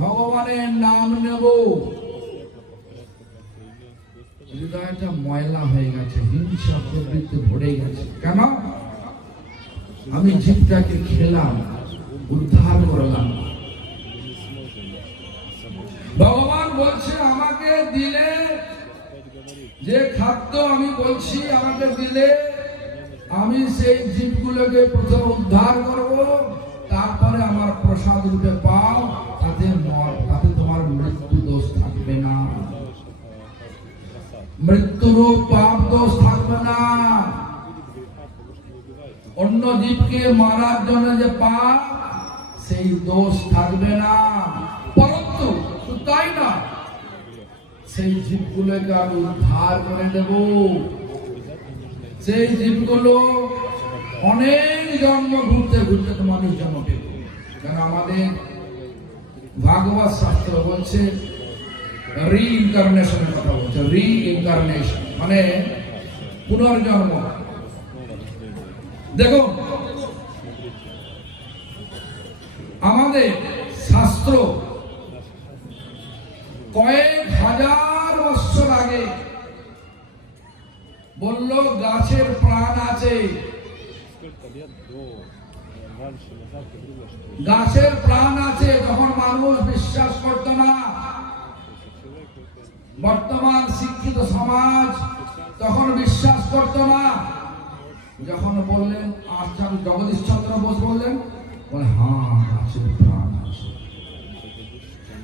ভগবানের নাম নেব। হৃদয়টা ময়লা হয়ে গেছে, হিংসা প্রবৃত্তি ভরে গেছে। কেন? আমি জীবটাকে খেলাম, উদ্ধার করলাম। ভগবান বলছে আমাকে দিলে, যে খাদ্য আমি বলছি আমাকে দিলে, আমি সেই জীবগুলোকে প্রথম উদ্ধার করব, তারপরে আমার প্রসাদ রূপে পাও, তাতে তোমার মৃত্যু দোষ থাকবে না, মৃত্যুরূপ পাপ দোষ থাকবে না। অন্য জীবকে মারার জন্য যে পাপ, সেই দোষ থাকবে না। পরন্তু তাই না, সেই জীবগুলোকে আমি উদ্ধার করে দেব। সেই জীবগুলো অনেক জন্ম ঘুরতে ঘুরতে তো মানুষ জন্ম পেল। কারণ আমাদের ভাগবত শাস্ত্র বলছে রিইনকারনেশনের কথা বলছে। রিইনকারনেশন মানে পুনর্জন্ম। দেখো, আমাদের শাস্ত্র কয়েক হাজার বছর আগে বলল গাছের প্রাণ আছে, গাছের প্রাণ আছে। তখন মানুষ বিশ্বাস করত না। বর্তমান শিক্ষিত সমাজ তখন বিশ্বাস করত না। যখন বললেন, আচার্য জগদীশ চন্দ্র বোস বললেন, বলে হ্যাঁ গাছের প্রাণ আছে।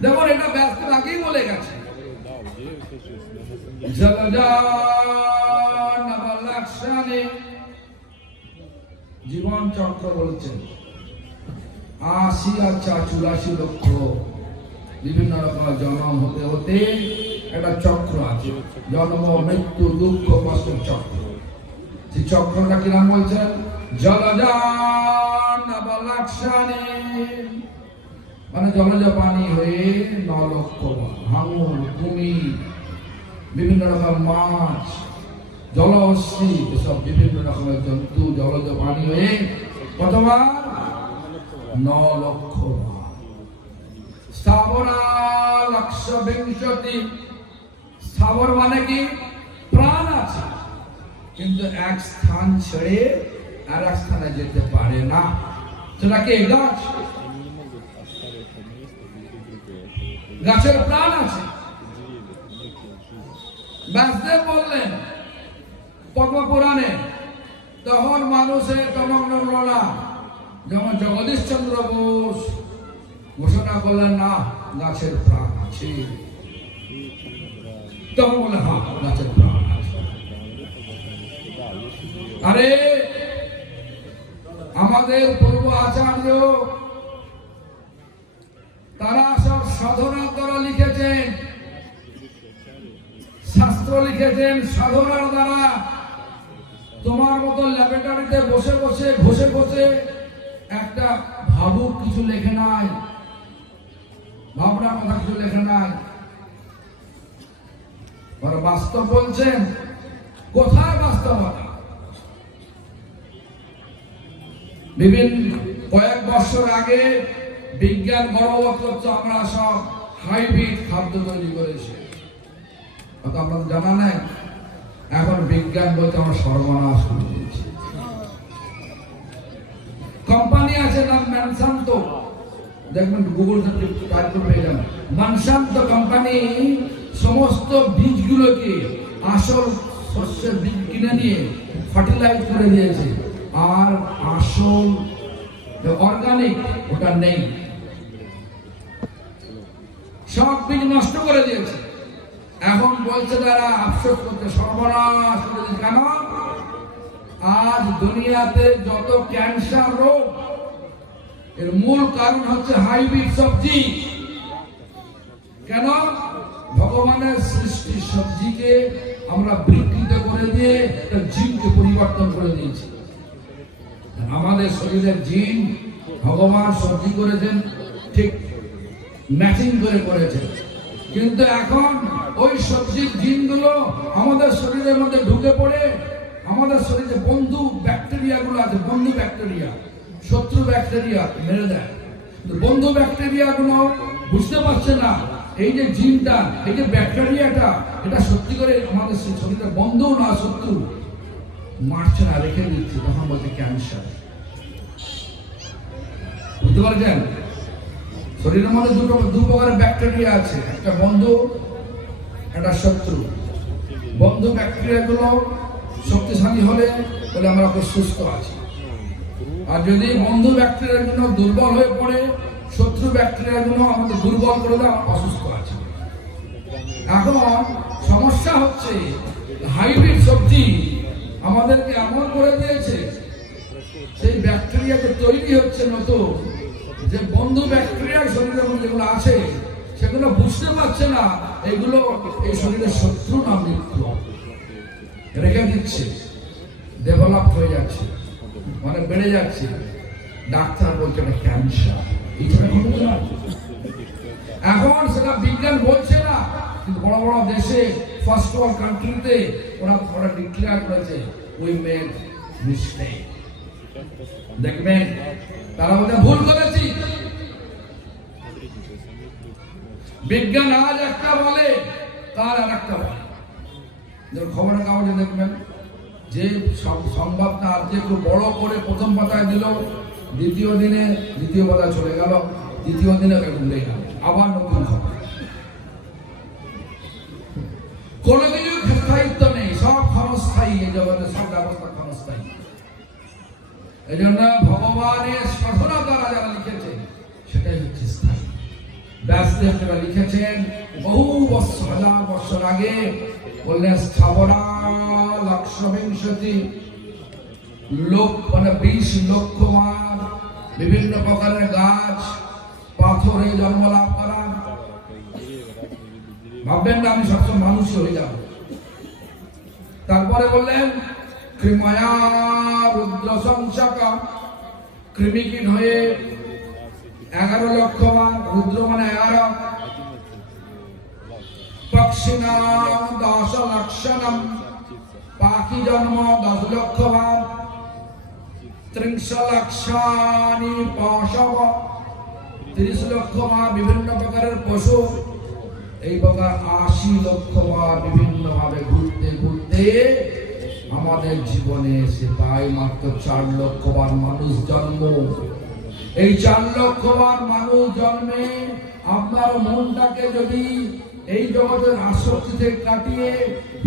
দেখুন, এটা ব্যস্ত আগেই বলে গেছে। জীবন চক্র বলছেন 80 আর 84 লক্ষ বিভিন্ন রকম জন্ম হতে হতে একটা চক্র আছে, জন্ম মৃত্যু দুঃখ কষ্ট চক্র। সেই চক্রটা কি নাম বলছেন? জলযান নবলাক্ষানে, মানে জলজ পানি হয়ে 9 লক্ষ হাঙর, কুমির, বিভিন্ন রকম মাছ, জলহস্তি, এসব বিভিন্ন রকমের জন্তু জলজ পানি হয়ে কতবার? 9 লক্ষ। স্থাবরা লক্ষ বিংশতি। স্থাবর মানে কি? প্রাণ আছে, কিন্তু এক স্থান ছেড়ে আর এক স্থানে যেতে পারে না। সেটা কি? গাছ। গাছের প্রাণ আছে। ব্যাসদেব বললেন পদ্মপুরাণে, তখন মানুষের টনক লড়া। যেমন জগদীশ চন্দ্র বোস ঘোষণা করলেন, না গাছের প্রাণ আছে। তখন বলে হ্যাঁ গাছের প্রাণ আছে। আরে আমাদের পূর্ব আচার্য তারা সব সাধনার দ্বারা লিখেছেন, শাস্ত্র লিখেছেন সাধনার দ্বারা। তোমার মতো ল্যাবরেটরিতে বসে বসে ঘষে ঘষে একটা ভাবুক কিছু লেখে নাই, ভাবনার কথা কিছু লেখে নাই। বাস্তব বলছেন, কোথায় বাস্তবতা? বিভিন্ন কয়েক বছর আগে বিজ্ঞান গর্ববোধ করছে আমরা সব হাইব্রিড খাদ্য তৈরি করেছি। আপনাদের জানা নাই, এখন বিজ্ঞান বলতে আমরা সর্বনাশ করে দিয়েছি। কোম্পানি আছে নাম মনসান্তো, দেখবেন গুগল টাইপ করে পেয়ে যাবেন। মনসান্তো কোম্পানি সমস্ত বীজগুলোকে আসল শস্যের বীজ কিনে নিয়ে ফার্টিলাইজ করে দিয়েছে, আর আসল অর্গানিক ওটা নেই, সব বীজ নষ্ট করে দিয়েছে। এখন বলছে তারা আফসোস করতে, সর্বনাশ করে দিয়েছে। কেন? আজ দুনিয়াতে যত ক্যান্সার রোগ, এর মূল কারণ হচ্ছে হাইব্রিড সবজি। কেন? ভগবানের সৃষ্টি সবজিকে আমরা বিকৃত করে দিয়ে তার জিনকে পরিবর্তন করে দিয়েছি। আমাদের শরীরের জিন ভগবান সবজি করেছেন, ঠিক ম্যাচিং করে করেছেন, কিন্তু এখন ওই সবজির জিনগুলো আমাদের শরীরের মধ্যে ঢুকে পড়ে আমাদের শরীরে বন্ধু ব্যাকটেরিয়া গুলো আছে, বন্ধু ব্যাকটেরিয়া, শত্রু ব্যাকটেরিয়া মেরে দেয়। বন্ধু ব্যাকটেরিয়া গুলো বুঝতে পারছে না এই যে জিনটা, এই যে ব্যাকটেরিয়াটা, এটা সত্যি করে আমাদের শরীরে বন্ধু না শত্রু, মারছে না, রেখে দিচ্ছে। তখন বলছে ক্যান্সার। বুঝতে পারছেন? শরীরের মধ্যে দু প্রকারের ব্যাকটেরিয়া আছে, একটা বন্ধু, একটা শত্রু। বন্ধু ব্যাকটেরিয়া গুলো শক্তিশালী হলে বলে আমরা সুস্থ আছি, আর যদি বন্ধু ব্যাকটেরিয়া গুলো দুর্বল হয়ে পড়ে, শত্রু ব্যাকটেরিয়া গুলো আমাদের দুর্বল করে দেয়, আমরা অসুস্থ আছি। এখন সমস্যা হচ্ছে হাইব্রিড সবজি আমাদেরকে এমন করে দিয়েছে, সেই ব্যাকটেরিয়া যে তৈরি হচ্ছে নতুন, যে বন্ধু ব্যাকটেরিয়া শরীরের মধ্যে যেগুলো আছে সেগুলো বুঝতে পারছে না এগুলো এই শরীরের শত্রু না মিত্র, রেখে দিচ্ছে, ডেভেলপ হয়ে যাচ্ছে, মানে বেড়ে যাচ্ছে। ডাক্তার বলছে এটা ক্যান্সার। এখন সেটা বিজ্ঞান বলছে না, কিন্তু বড় বড় দেশে, ফার্স্ট ওয়ার্ল্ড কান্ট্রিতে ওরা ডিক্লেয়ার করেছে উই মেড মিস্টেক। দেখবেন তারা বলতে ভুল করেছি। বিজ্ঞান আজ একটা বলে, তার আর একটা বলে। খবরের কাগজে দেখবেন যে সংবাদটা আজকে একটু বড় করে প্রথম পাতায় দিল, দ্বিতীয় দিনে দ্বিতীয় পাতায় চলে গেল, তৃতীয় দিনে ভুলে গেল, আবার নতুন খবর। কোনো কিছু স্থায়িত্ব নেই, সব ক্ষণস্থায়ী। এই জগতের সব ব্যবস্থা ক্ষণস্থায়ী। এই জন্য ভগবানের সাধনা দ্বারা যারা লিখেছে সেটাই হচ্ছে স্থায়ী। ব্যাসদেব যারা লিখেছেন বহু বছর, হাজার বছর আগে, বললেন স্থাবরা লক্ষবিংশতি লোক, মানে 20 লক্ষ মান বিভিন্ন প্রকারের গাছ পাথরে জন্ম লাভ করা। ভাববেন না আমি সবসময় মানুষই হয়ে যাব। তারপরে বললেন কৃময়া রুদ্র সংসাকা, কৃমিকীট হয়ে 11 লক্ষ বার, রুদ্র মানে 11, পক্ষিণাম 10 লক্ষণম, পাখি জন্ম 10 লক্ষ বার, 30 লক্ষানি পশব, 30 লক্ষ বার বিভিন্ন প্রকারের পশু, এই প্রকার 80 লক্ষ বার বিভিন্ন ভাবে ঘুরতে ঘুরতে আমাদের জীবনে এসে পাই মাত্র 4 লক্ষ বার মানুষ জন্ম। এই 4 লক্ষ বার মানুষ জন্মে আপনার মনটাকে যদি এই জগতের আসক্তি থেকে কাটিয়ে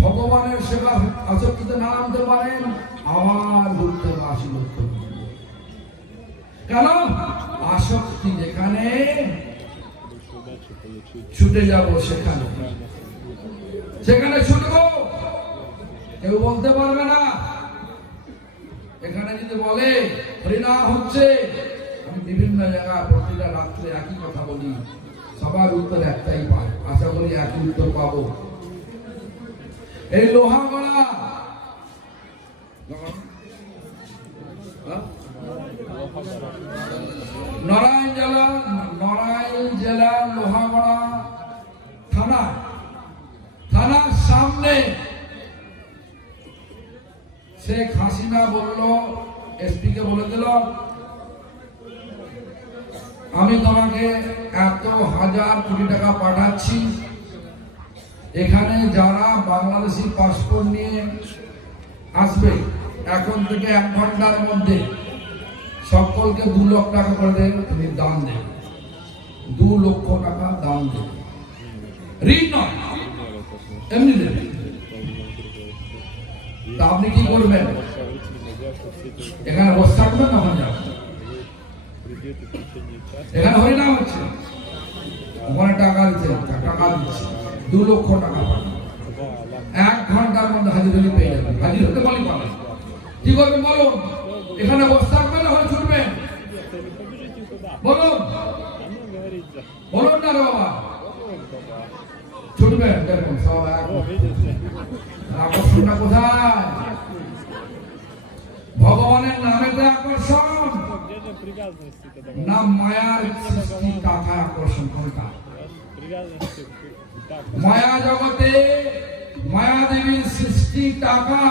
ভগবানের সেবা আসক্তিতে না আনতে পারেন, আবার ঘুরতে 80 লক্ষ। কেন? আসক্তি যেখানে ছুটে যাব, সেখানে সেখানে ছুটবো, কেউ বলতে পারবে না। এখানে যদি বলে হরিনাম হচ্ছে, আমি বিভিন্ন জায়গায় প্রতিটা রাত্রে একই কথা বলি, সবার উত্তর একটাই পায়, আশা করি একই উত্তর পাবো। এই লোহাগড়া নড়াইল জেলা লোহাগড়া থানার সামনে শেখ হাসিনা বলল, এসপি কে বলে দিল, আমি তোমাকে এত হাজার কোটি টাকা পাঠাচ্ছি, এখানে যারা বাংলাদেশি পাসপোর্ট নিয়ে আসবে এখন থেকে 1 ঘন্টার মধ্যে সকলকে 2 লক্ষ টাকা করে দেন, তুমি দান দেন, 2 লক্ষ টাকা দান দেন, ঋণ নয়, এমনি দেবে। তা আপনি কি করবেন? এখানে বসে থাকবেন না? এখানে হরিনাম হচ্ছে, ওখানে টাকা দিচ্ছে, 2 লক্ষ টাকা পাবেন, 1 ঘন্টার মধ্যে হাজির হলে পেয়ে যাবেন। হাজির হতে বলি পাবেন, কি করবেন বলুন? এখানে বসে থাকবেন না হলে ছুটবেন? বলুন বলুন না রে বাবা, ছুটবেন? দেখুন সব আকর্ষণটা কোথায়? ভগবানের নামেতে আকর্ষণ না মায়ার সৃষ্টি টাকা আকর্ষণ? কোনটা? মায়া জগতে মায়া দেবীর সৃষ্টি টাকা,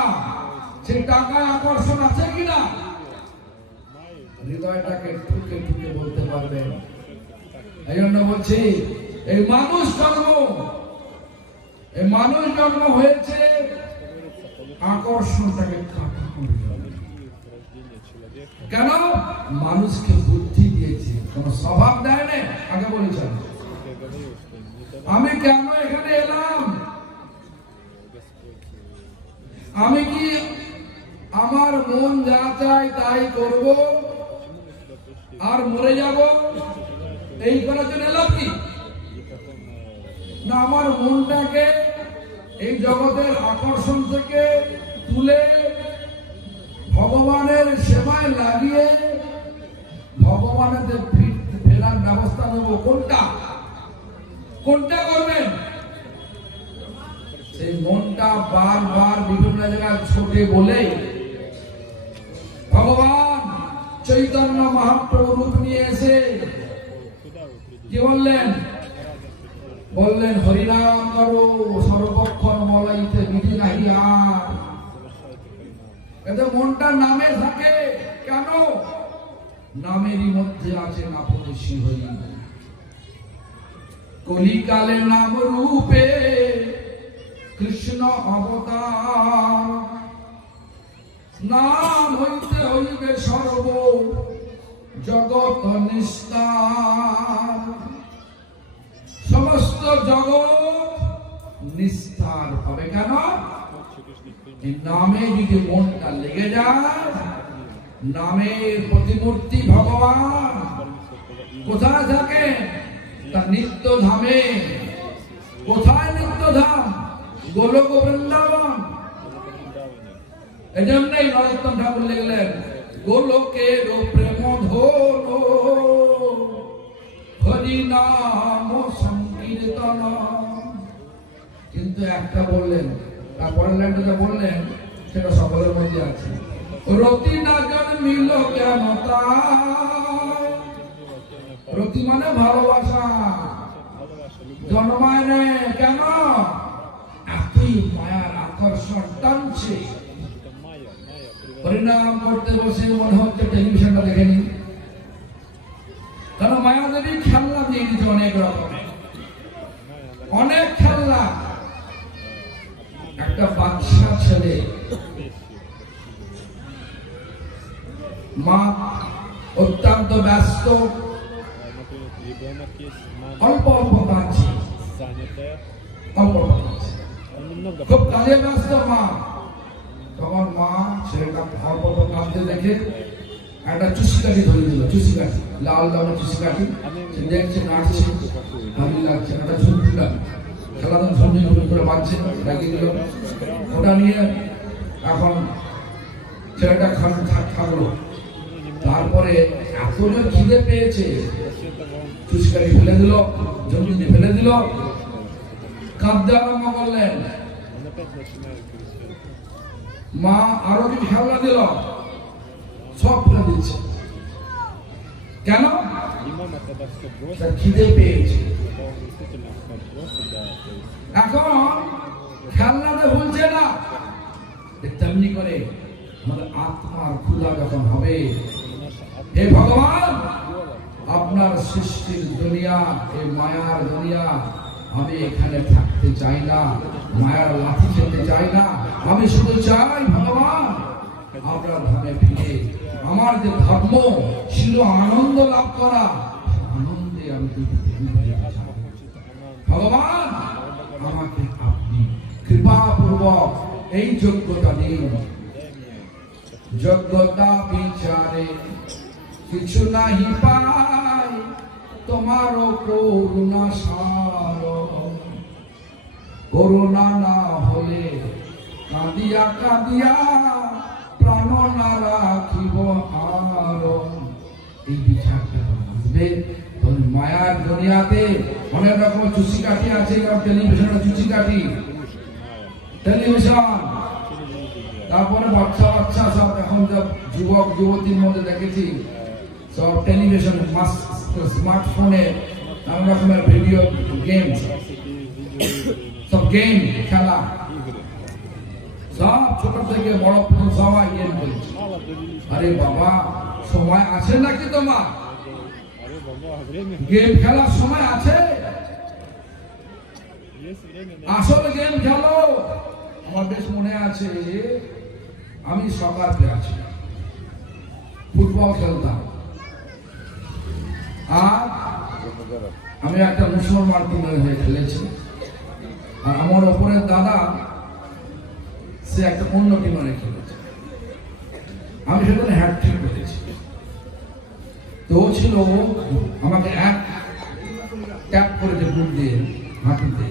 সেই টাকা আকর্ষণ আছে কিনা? হৃদয়টাকে ঠুকে ঠুকে বলতে পারবেন। এই জন্য বলছি, এই মানুষ জন্ম হয়েছে আকর্ষণটাকে কাটা করে। কেন? মানুষকে বুদ্ধি দিয়েছে, কোন স্বভাব দেয় না। আগে বলেছেন আমি কেন এখানে এলাম? আমি কি আমার মন যা চাই তাই করব আর মরে যাব, এই করার জন্য এলাম কি? না, আমার মনটাকে এই জগতের আকর্ষণ থেকে তুলে ভগবানের সেবায় লাগিয়ে ভগবানের ফেরার ব্যবস্থা নেব। কোনটা করবেন? সেই মনটা বারবার বিভিন্ন জায়গায় ছোটে বলে ভগবান চৈতন্য মহাপ্রভু রূপ নিয়ে এসে কি বললেন? হরিনাম করো সর্বক্ষণ বলাইতে বিধি নাহি আর। এতে মনটা নামে থাকে। কেন? নামেরই মধ্যে আছে নাপদেশী হরি। কলিকালে নাম রূপে কৃষ্ণ অবতার, নাম হইতে হইবে সর্ব জগৎ নিস্তার। সমস্ত জগৎ নিস্তার হবে কেন? নামে যদি মনটা লেগে যায়, নামের প্রতিমূর্তি ভগবান কোথায় থাকে? তার নিত্য ধামে। কোথায় নিত্য ধাম? গোলক বৃন্দাবন। এই জন্যই নরোত্তম ঠাকুর লিখলেন গোলকের প্রেম ধরো হরি নাম সংকীর্তন। কিন্তু একটা বললেন, তারপরের লাইনটা বললেন সেটা সকলের মধ্যে আছে। রতি না জন্মিল কেন তাই? রতি মানে ভালোবাসা। জন্মায় নে কেন? এতই মায়ার আকর্ষণ টানছে। হরিনাম করতে বসে মনে হচ্ছে টেলিভিশনটা দেখেনি। কারণ মায়া দেবী খেলনা দিয়ে দিচ্ছে অনেক রকমের, অনেক খেলনা। একটা বাচ্চা ছেলে মা অত্যন্ত ব্যস্ত, অল্প অল্প কাঁদছে, খুব কাজে ব্যস্ত মা। তখন মা ছেলেটা অল্প অল্প কাঁদতে দেখে একটা চুষি কাঠি ধরে দিল। চুষি কাঠি, লাল লাল চুষি কাঠি। দেখছে নাচছে, ভালো লাগছে। একটা ঝুঁকটা খেলাধুলা ঝুঁকি ঝুঁকি করে বাঁধছে, লাগিয়ে দিল। ওটা নিয়ে এখন ছেলেটা থাকলো। তারপরে এত খিদে পেয়েছে, চুচকারি ফেলে দিল, জঙ্গি ফেলে দিল, কাঁদতে আরম্ভ করলেন। মা আরো কিছু খেলনা দিল, সব ফেলে দিচ্ছে। কেন? তার খিদে পেয়েছে। এখন খেলনাতে ভুলছে না, তেমনি করে আমাদের আত্মার ক্ষুধা যখন হবে, হে ভগবান আপনার সৃষ্টির দুনিয়া, এই মায়ার দুনিয়া, আমি এখানে থাকতে চাই না, মায়ার লাঠি খেতে চাই না, আমি শুধু চাই ভগবান আপনার ধামে ফিরে আমার যে ধর্ম ছিল আনন্দ লাভ করা, আনন্দে আমি ভগবান আমাকে আপনি কৃপা পূর্বক এই যোগ্যতা দিন। যোগ্যতা বিচারে কিছু নাহি পাই, তোমারও করুণা সার, করুণা না হলে কাঁদিয়া কাঁদিয়া প্রাণ না রাখিব আর। এই বিচারটা বুঝবে। মায়ার দুনিয়াতে অনেক রকম চুচি কাঠি আছে, টেলিভিশনের চুচি কাঠি, টেলিভিশন, তারপরে বাচ্চা বাচ্চা সব এখন সব যুবক যুবতীর মধ্যে দেখেছি সব টেলিভিশন, স্মার্টফোনে নানা রকমের ভিডিও গেম, সব গেম খেলা, সব ছোট থেকে বড় পর্যন্ত সবাই গেম খেলছে। আরে বাবা সময় আছে নাকি তোমার? গেম খেলার সময় আছে? আসল গেম খেলো। আমার বেশ মনে আছে, আমি সকালে আছি, ফুটবল খেলতাম, আর আমি একটা মুসলমান টিমের হয়ে খেলেছি, আর আমার ওপরের দাদা সে একটা অন্য টিমের খেলেছে। আমি সেখানে হ্যাটট্রিক করেছি। তো ছিল আমাকে এক ট্যাপ করেছে বুট দিয়ে হাঁটুতে,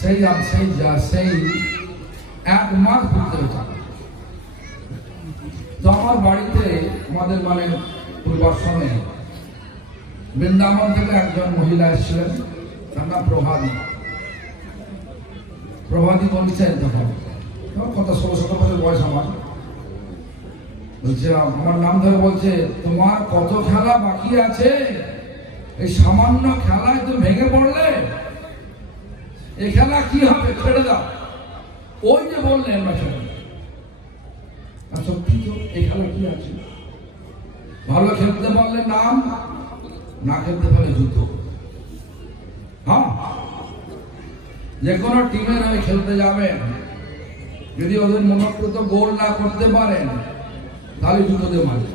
সেই এক মাস ঘুরতে হয়েছে। তো আমার বাড়িতে আমাদের মানে পূর্বাশ্রমে বৃন্দাবন থেকে একজন মহিলা এসেছিলেন, তার নাম প্রভাতী বলছেন, তখন কত 16-17 বছর বয়স আমার। বলছে, আমার নাম ধরে বলছে, তোমার কত খেলা বাকি আছে, এই সামান্য খেলায় তো ভেঙে পড়লে, এই খেলা কি হবে, ছেড়ে দাও। ওই যে বললেন সত্যি তো, এই খেলা কি আছে, ভালো খেলতে পারলে নাম, না খেলতে পারলে যুদ্ধ। হ্যাঁ, যে কোনো টিমের হয়ে খেলতে যাবেন, যদি ওদের মনোকৃত গোল না করতে পারেন তাহলে যুদ্ধতে মারবে,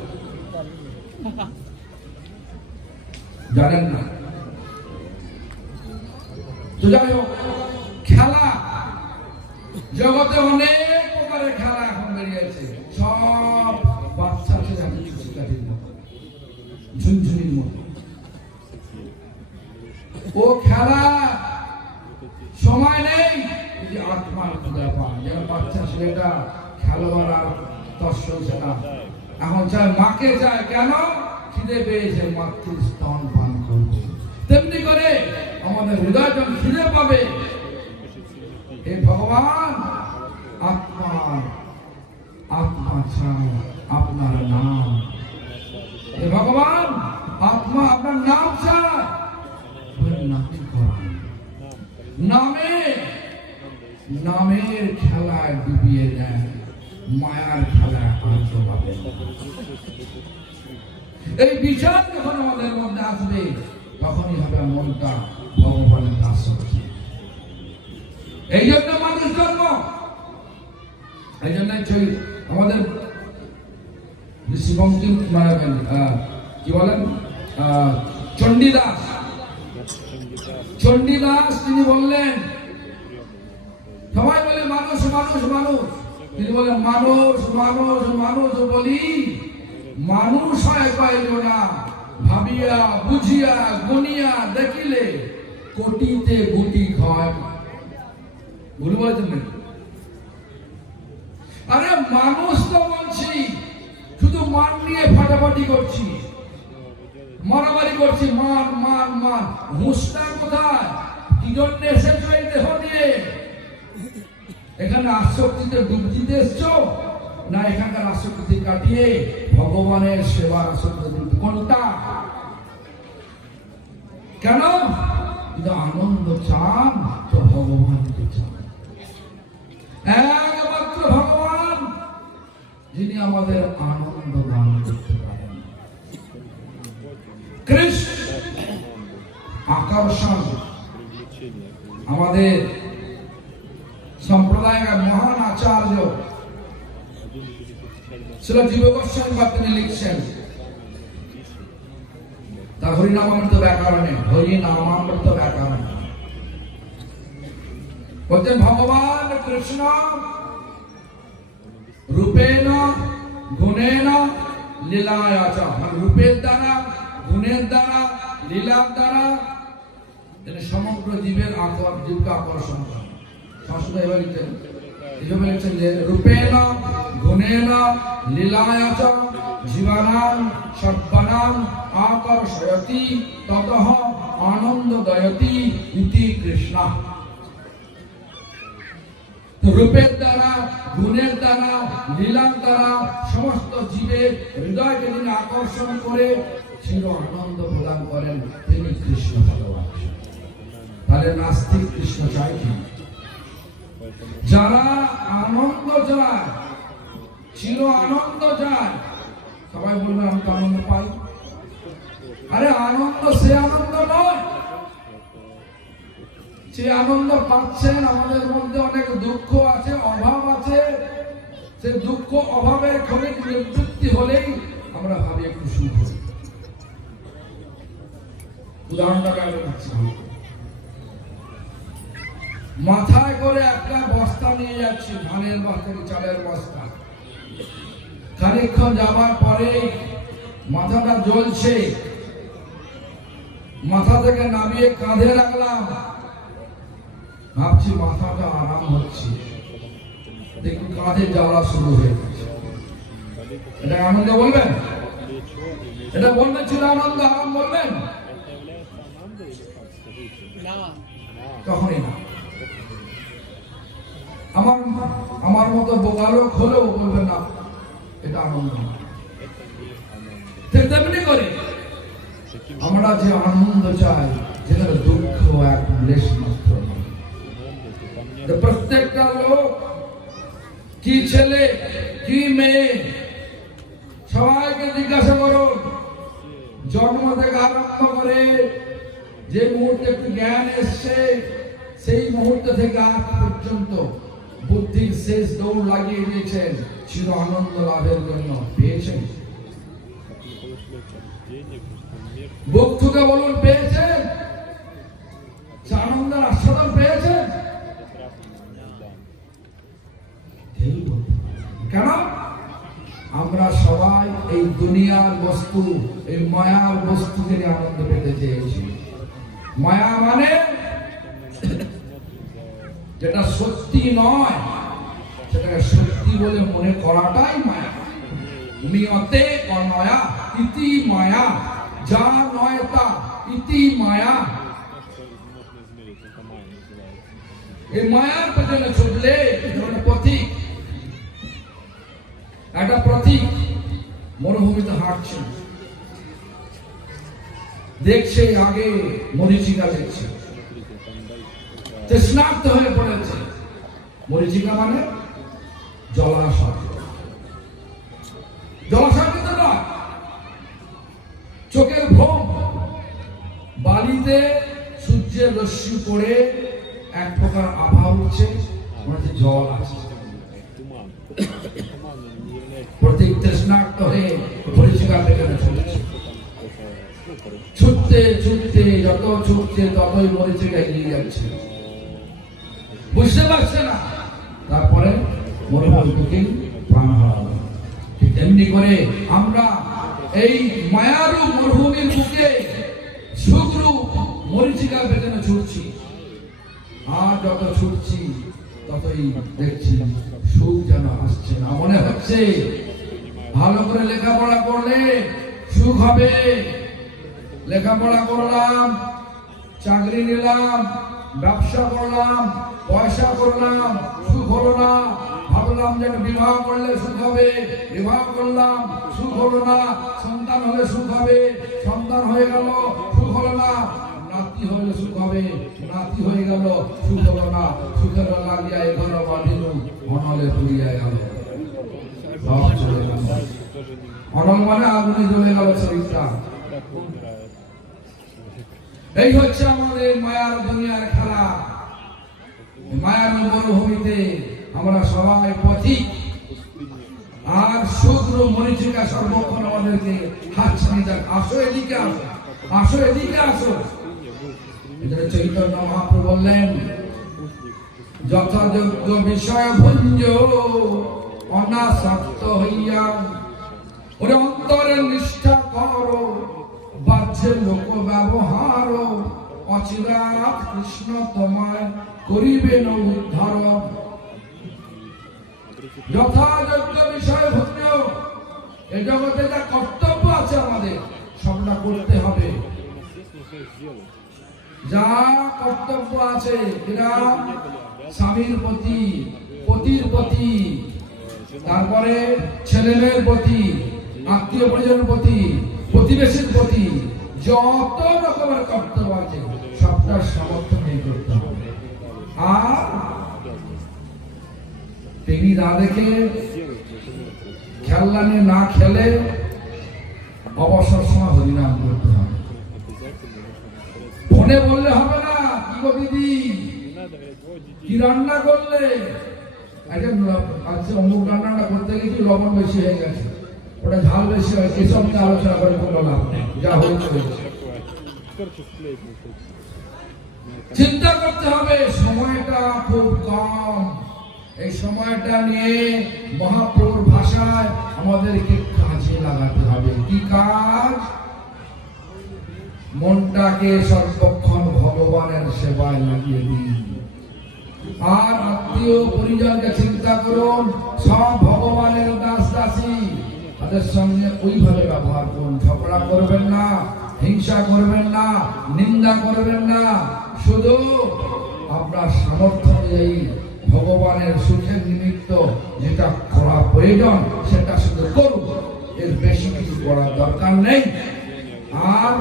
জানেন না? তো যাই হোক, খেলা জগতে অনেক প্রকারের খেলা এখন বেরিয়েছে, সব বাচ্চা ঝুনঝুনির মতো। ও খেলা সময় নেই, যে আত্মার ক্ষুধা পায়, যেন বাচ্চা ছেলেটা খেলোয়াড় আর তস চলছে না, এখন চায় মাকে, চায় কেন, খিদে পেয়েছে, মাতৃ স্তন পান করবে। তেমনি করে আমাদের হৃদয় যখন খিদে পাবে, হে ভগবান আত্মা চায় আপনার নাম, হে ভগবান আত্মা আপনার নাম চায়, নামের খেলায় ডুবিয়ে দেয়, মায়ার খেলায় আনন্দ পাবে। এই বিচার যখন আমাদের মধ্যে আসবে, তখনই হবে মনটা ভগবানের দাস। এই জন্য মানুষ জন্ম, এই জন্য আমাদের ঋষি বঙ্কিম কি বলেন, চণ্ডীদাস তিনি বললেন, সবাই বলে মানুষ মানুষ মানুষ, তিনি বলেন মানুষ মানুষ মানুষ বলি, মানুষ হয় পাইল না, ভাবিয়া বুঝিয়া গুনিয়া দেখিলে কোটিতে গুটি হয়। ভুল বলেছেন নাকি? আরে মানুষ তো বলছি, শুধু মান নিয়ে ফাটাফাটি করছি, মারামারি করছি, মান মান মান। হুঁশটা কোথায়? কি জন্য এসেছো এই দেহ নিয়ে? এখানে আসক্তিতে ডুব দিতে এসছো, না এখানকার আসক্তি কাটিয়ে ভগবানের সেবার আসক্তি? কোনটা? কেন? যদি আনন্দ চান তো ভগবানকে চান। একমাত্র ভগবান যিনি আমাদের আনন্দ দান করতে পারেন। কৃষ্ণ আকর্ষণ আমাদের সম্প্রদায়ের মহান আচার্য শ্রীল জীব গোস্বামী তিনি লিখছেন তার হরিনামামৃত ব্যাকরণে, হরিনামামৃত ব্যাকরণ বলছেন ভগবান কৃষ্ণ রূপেণ গুণেন লীলায়া চ, রূপের দ্বারা, গুণের দ্বারা, লীলার দ্বারা তিনি সমগ্র জীবের জীবকে আকর্ষণ করেন। সংস্কৃত এবার লিখছেন, এইভাবে লিখছেন যে রূপেণ গুণেন লীলায়া চ জীবানাং সর্বানাং আকর্ষয়তি ততঃ আনন্দদয়তি ইতি কৃষ্ণ। রূপের দ্বারা, গুণের দ্বারা, লীলার দ্বারা সমস্ত জীবের হৃদয়কে তিনি আকর্ষণ করে চির আনন্দ প্রদান করেন, তিনি কৃষ্ণ ভগবান। তাহলে নাস্তিক কৃষ্ণ চায় কি? যারা আনন্দ চায়, চির আনন্দ চায়, সবাই বলবে আমি তো আনন্দ পাই। আরে আনন্দ সে আনন্দ নয়, যে আনন্দ পাচ্ছেন আমাদের মধ্যে অনেক দুঃখ আছে, অভাব আছে। সে দুঃখ অভাবের ক্ষণিক নিবৃত্তি হলেই আমরা ভাবি একটু সুখ। উদাহরণটা কেন দিচ্ছি? মাথায় করে একটা বস্তা নিয়ে যাচ্ছি, ধানের বস্তা, চালের বস্তা। খানিকক্ষণ যাবার পরে মাথাটা জ্বলছে, মাথা থেকে নামিয়ে কাঁধে রাখলাম, ভাবছি মাথাটা আরাম হচ্ছে, দেখুন কাঁধে জ্বালা শুরু হয়ে গেছে। এটা আনন্দ বলবেন? এটা বলবেন ছিল আনন্দ, আরাম বলবেন? কখনই না। আমার মতো বোকা লোক হলেও বলবেন না এটা আনন্দ। তেমনি করে আমরা যে আনন্দ চাই, যেখানে দুঃখ এক লেশ মাত্র নয়। প্রত্যেকটা লোক, কি ছেলে কি মেয়ে, সবাইকে জিজ্ঞাসা করুন, জন্ম থেকে আরম্ভ করে যে মুহূর্তে একটু জ্ঞান এসছে, সেই মুহূর্ত থেকে আজ পর্যন্ত বুদ্ধির শেষ দৌড় লাগিয়ে দিয়েছেন চির আনন্দ লাভের জন্য। পেয়েছেন? বুক থেকে বলুন পেয়েছেন? আনন্দের আস্বাদন পেয়েছেন? কেন? আমরা সবাই এই দুনিয়ার বস্তু, এই মায়ার বস্তু থেকে আনন্দ পেতে চেয়েছি। মায়া মানে যেটা সত্যি নয় সেটাকে সত্যি বলে মনে করাটাই মায়া। নিয়তে অনয়া ইতি মায়া, যা নয় তা ইতি মায়া। এই মায়ার পেছনে ছুটলে পথিক, একটা প্রতীক মরুভূমিতে হাঁটছে, দেখছে আগে মরীচিকা দেখছে, তৃষ্ণার্ত হয়ে পড়েছে। মরীচিকা মানে জলাশয়। জলাশয় কিন্তু নয়, চোখের ভ্রম। বালিতে সূর্যের রশ্মি পড়ে এক প্রকার আভা উঠছে, মনে হচ্ছে জল আছে। প্রতীক তৃষ্ণার্ত হয়ে মরীচিকা পেছনে ছুটছে। ছুটতে ছুটতে যত ছুটছে ততই মরীচিকা এগিয়ে যাচ্ছে, বুঝতে পারছে না। তারপরে মরুভূমি প্রাণ হারাবে। ঠিক তেমনি করে আমরা এই মায়ারূপ মরুভূমির বুকে সুখরূপ মরীচিকার পেছনে ছুটছি। আর যত ছুটছি ততই দেখছি সুখ যেন আসছে না। মনে হচ্ছে ভালো করে লেখাপড়া করলে সুখ হবে, লেখাপড়া করলাম, চাকরি নিলাম, ব্যবসা করলাম, পয়সা করলাম, সুখ হলো না। ভাবলাম যে বিবাহ করলে সুখ হবে, বিবাহ করলাম, সুখ হলো না। সন্তান হলে সুখ হবে, সন্তান হয়ে গেল, সুখ হলো না। নাতি হলে সুখ হবে, নাতি হয়ে গেল, সুখ হলো না। সুখের লাগিয়া এঘর বাঁধিল, অনলে পুড়িয়া গেল। সব চলে গেল। অনল মানে আগুনে জ্বলে গেল শরীরটা। এই হচ্ছে আমাদের মায়ার দুনিয়ার খেলা। মায়ার মরুভূমিতে আমরা সবাই পথিক, আর শুক্র মরিচিকা সর্বক্ষণ আমাদেরকে হাতছানি দেয়, আসো এদিকে আসো, আসো এদিকে আসো। চৈতন্য মহাপ্রভু বললেন, যথাযোগ্য বিষয় ভঞ্জ অনাসক্ত হইয়া, ওরে অন্তরে নিষ্ঠা করো, বাহ্যে লোক ব্যবহার, অচিরাত কৃষ্ণ তোমায় করিবেন উদ্ধার। যথাযোগ্য বিষয় ভঞ্জ, এ জগতে যা কর্তব্য আছে আমাদের সবটা করতে হবে। যা কর্তব্য আছে, এরা স্বামীর প্রতি, পতির প্রতি, তারপরে ছেলেমেয়ের প্রতি, আত্মীয় পরিজনের প্রতি, প্রতিবেশীর প্রতি, যত রকমের কর্তব্য আছে সবটা সমর্থন করতে হবে। আর টিভি না দেখে, খেলনা নিয়ে না খেলে অবসর সময় হরিনাম করতে হবে। ফোনে বললে হবে না, কি গো দিদি কি রান্না করলে, আজকে অমুক রান্নাটা করতে গেছি লবণ বেশি হয়ে গেছে, ওটা ঝাল বেশি হয়েছে, এসব নিয়ে আলোচনা করে কোনো লাভ নেই। যা হয়েছে চিন্তা করতে হবে, সময়টা খুব কম। এই সময়টা নিয়ে মহাপ্রভুর ভাষায় আমাদেরকে কাজে লাগাতে হবে। কি কাজ? মনটাকে সর্বক্ষণ ভগবানের সেবায় লাগিয়ে দিন। আর আত্মীয় পরিজনকে চিন্তা করুন, সব ভগবানের দাস দাসী, তাদের সঙ্গে ওইভাবে ব্যবহার করুন। ঝগড়া করবেন না, হিংসা করবেন না, নিন্দা করবেন না। শুধু আপনার সামর্থ্য অনুযায়ী ভগবানের সুখের নিমিত্ত যেটা করা প্রয়োজন সেটা শুধু করুন, এর বেশি কিছু করার দরকার নেই। আর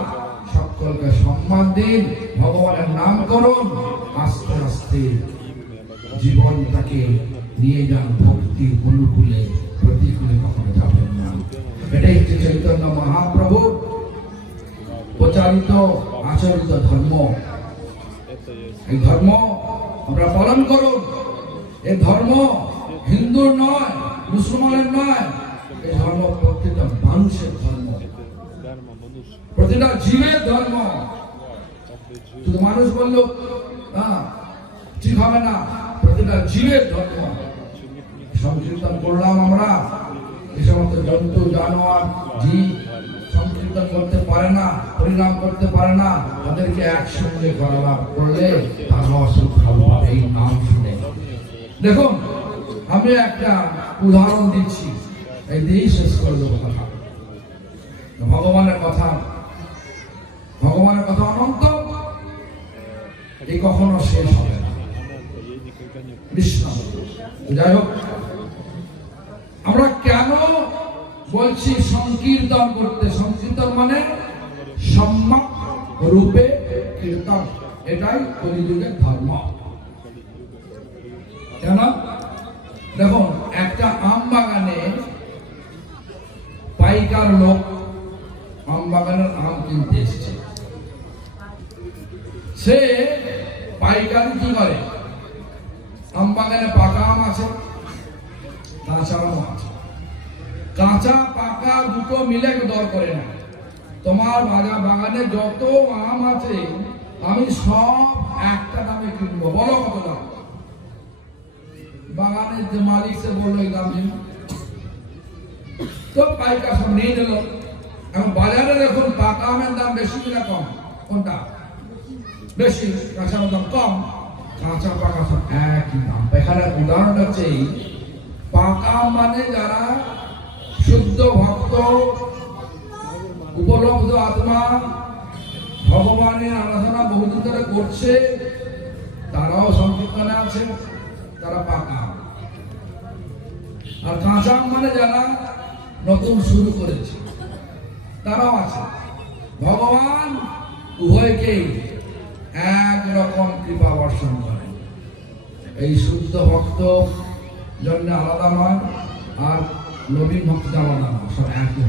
সকলকে সম্মান দিন, ভগবানের নাম করুন। আস্তে আস্তে জীবনটাকে নিয়ে যান ভক্তির অনুকূলে, প্রতিকূলে কখনো যাবেন না। এটাই হচ্ছে চৈতন্য মহাপ্রভু প্রচারিত আচরিত ধর্ম। এই ধর্ম আমরা পালন করুন। এই ধর্ম হিন্দুর নয়, মুসলমানের নয়, এই ধর্ম প্রত্যেকটা মানুষের ধর্ম, প্রতিটা জীবের ধর্ম। শুধু মানুষ বললো না ঠিক হবে না, প্রতিটা জীবের ধর্ম। সংকীর্তন করলাম আমরা, এই সমস্ত জন্তু জানোয়ার জীব সংকীর্তন করতে পারে না, পরিণাম করতে পারে না, তাদেরকে একসঙ্গে করালাপ করলে তারা অসুখ ভালো এই নাম শুনে। দেখুন, আমি একটা উদাহরণ দিচ্ছি, এই দিয়েই শেষ করে দেবো কথা। ভগবানের কথা, ভগবানের কথা অনন্ত, এই কখনো শেষ হবে না। যাই হোক, আমরা কেন বলছি সংকীর্তন করতে? সংকীর্তন মানে সম্যক রূপে কীর্তন, এটাই কলিযুগের ধর্ম। কেন? দেখুন, একটা আম বাগানে পাইকার লোক আম বাগানের আম কিনতে এসেছে। সে পাইকারি কি করে? আম বাগানে পাকা আম আছে, কাঁচা আম আছে। কাঁচা পাকা দুটো মিলে দর করে না। তোমার বাগানে যত আম আছে আমি সব একটা দামে কিনবো, বলো কত দাম? বাগানের যে মালিক সে বললো এই দাম দিন। তো পাইকার সব নিয়ে নিল। এখন বাজারে দেখুন পাকা আমের দাম বেশি কিনা কম? কোনটা বেশি? কাঁচা আমের দাম কম। কাঁচা পাকা সব একই দাম। এখানে উদাহরণটা হচ্ছে পাকা মানে যারা শুদ্ধ ভক্ত, উপলব্ধ আত্মা, ভগবানের আরাধনা বহুদিন ধরে করছে, তারাও সংকীর্তনে আছে, তারা পাকা। আর কাঁচা মানে যারা নতুন শুরু করেছে তারাও আছে। ভগবান উভয়কেই একরকম কৃপা বর্ষণ করে। এই শুদ্ধ ভক্ত জন্য আলাদা নয়, আর নবীন ভক্ত আলাদা নয়, সব একই।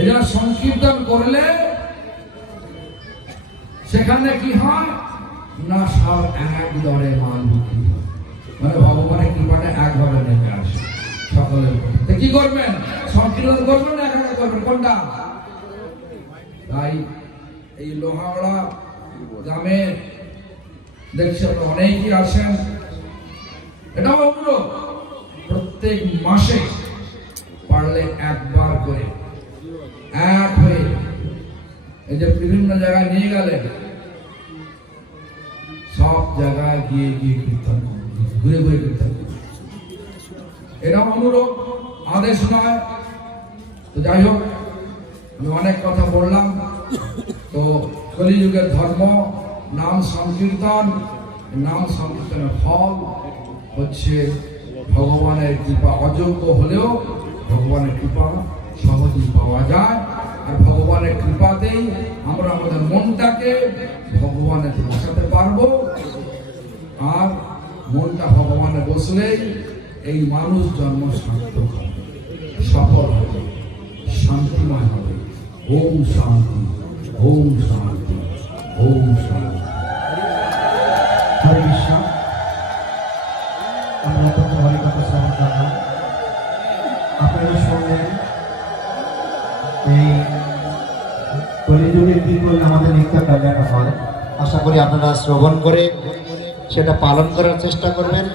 এই জন্য সংকীর্তন করলে সেখানে কি হয় না, সব এক দরে মান মানে ভগবানের কৃপাটা একভাবে নেমে আসে সকলের উপর। তো কি করবেন? সংকীর্তন করবেন না একা করবেন? কোনটা? তাই এই লোহাগড়া গ্রামে দেখছি অনেকেই আসেন। এটাও অনুরোধ, প্রত্যেক মাসে পারলে একবার করে এক হয়ে এই যে বিভিন্ন জায়গায় নিয়ে গেলেন, সব জায়গায় গিয়ে গিয়ে কীর্তন করুন, ঘুরে ঘুরে কীর্তন করুন। এটাও অনুরোধ, আদেশ নয়। তো যাই হোক, আমি অনেক কথা বললাম। তো কলিযুগের ধর্ম নাম সংকীর্তন। নাম সংকীর্তনের ফল হচ্ছে ভগবানের কৃপা। অযোগ্য হলেও ভগবানের কৃপা সহজেই পাওয়া যায়। আর ভগবানের কৃপাতেই আমরা আমাদের মনটাকে ভগবানের বসাতে পারবো। আর মনটা ভগবানে বসলেই এই মানুষ জন্ম সার্থক হবে, সফল হবে, শান্তিময় হবে। ওম শান্তি, ওম শান্তি, ওম শান্তি। হরে কৃষ্ণ। আমরা তখন হরিকথা শ্রবণ করলাম, আপনারা শুনলেন এই কলিযুগে কি করলে আমাদের নিত্য কল্যাণ হয়। আশা করি আপনারা শ্রবণ করে সেটা পালন করার চেষ্টা করবেন।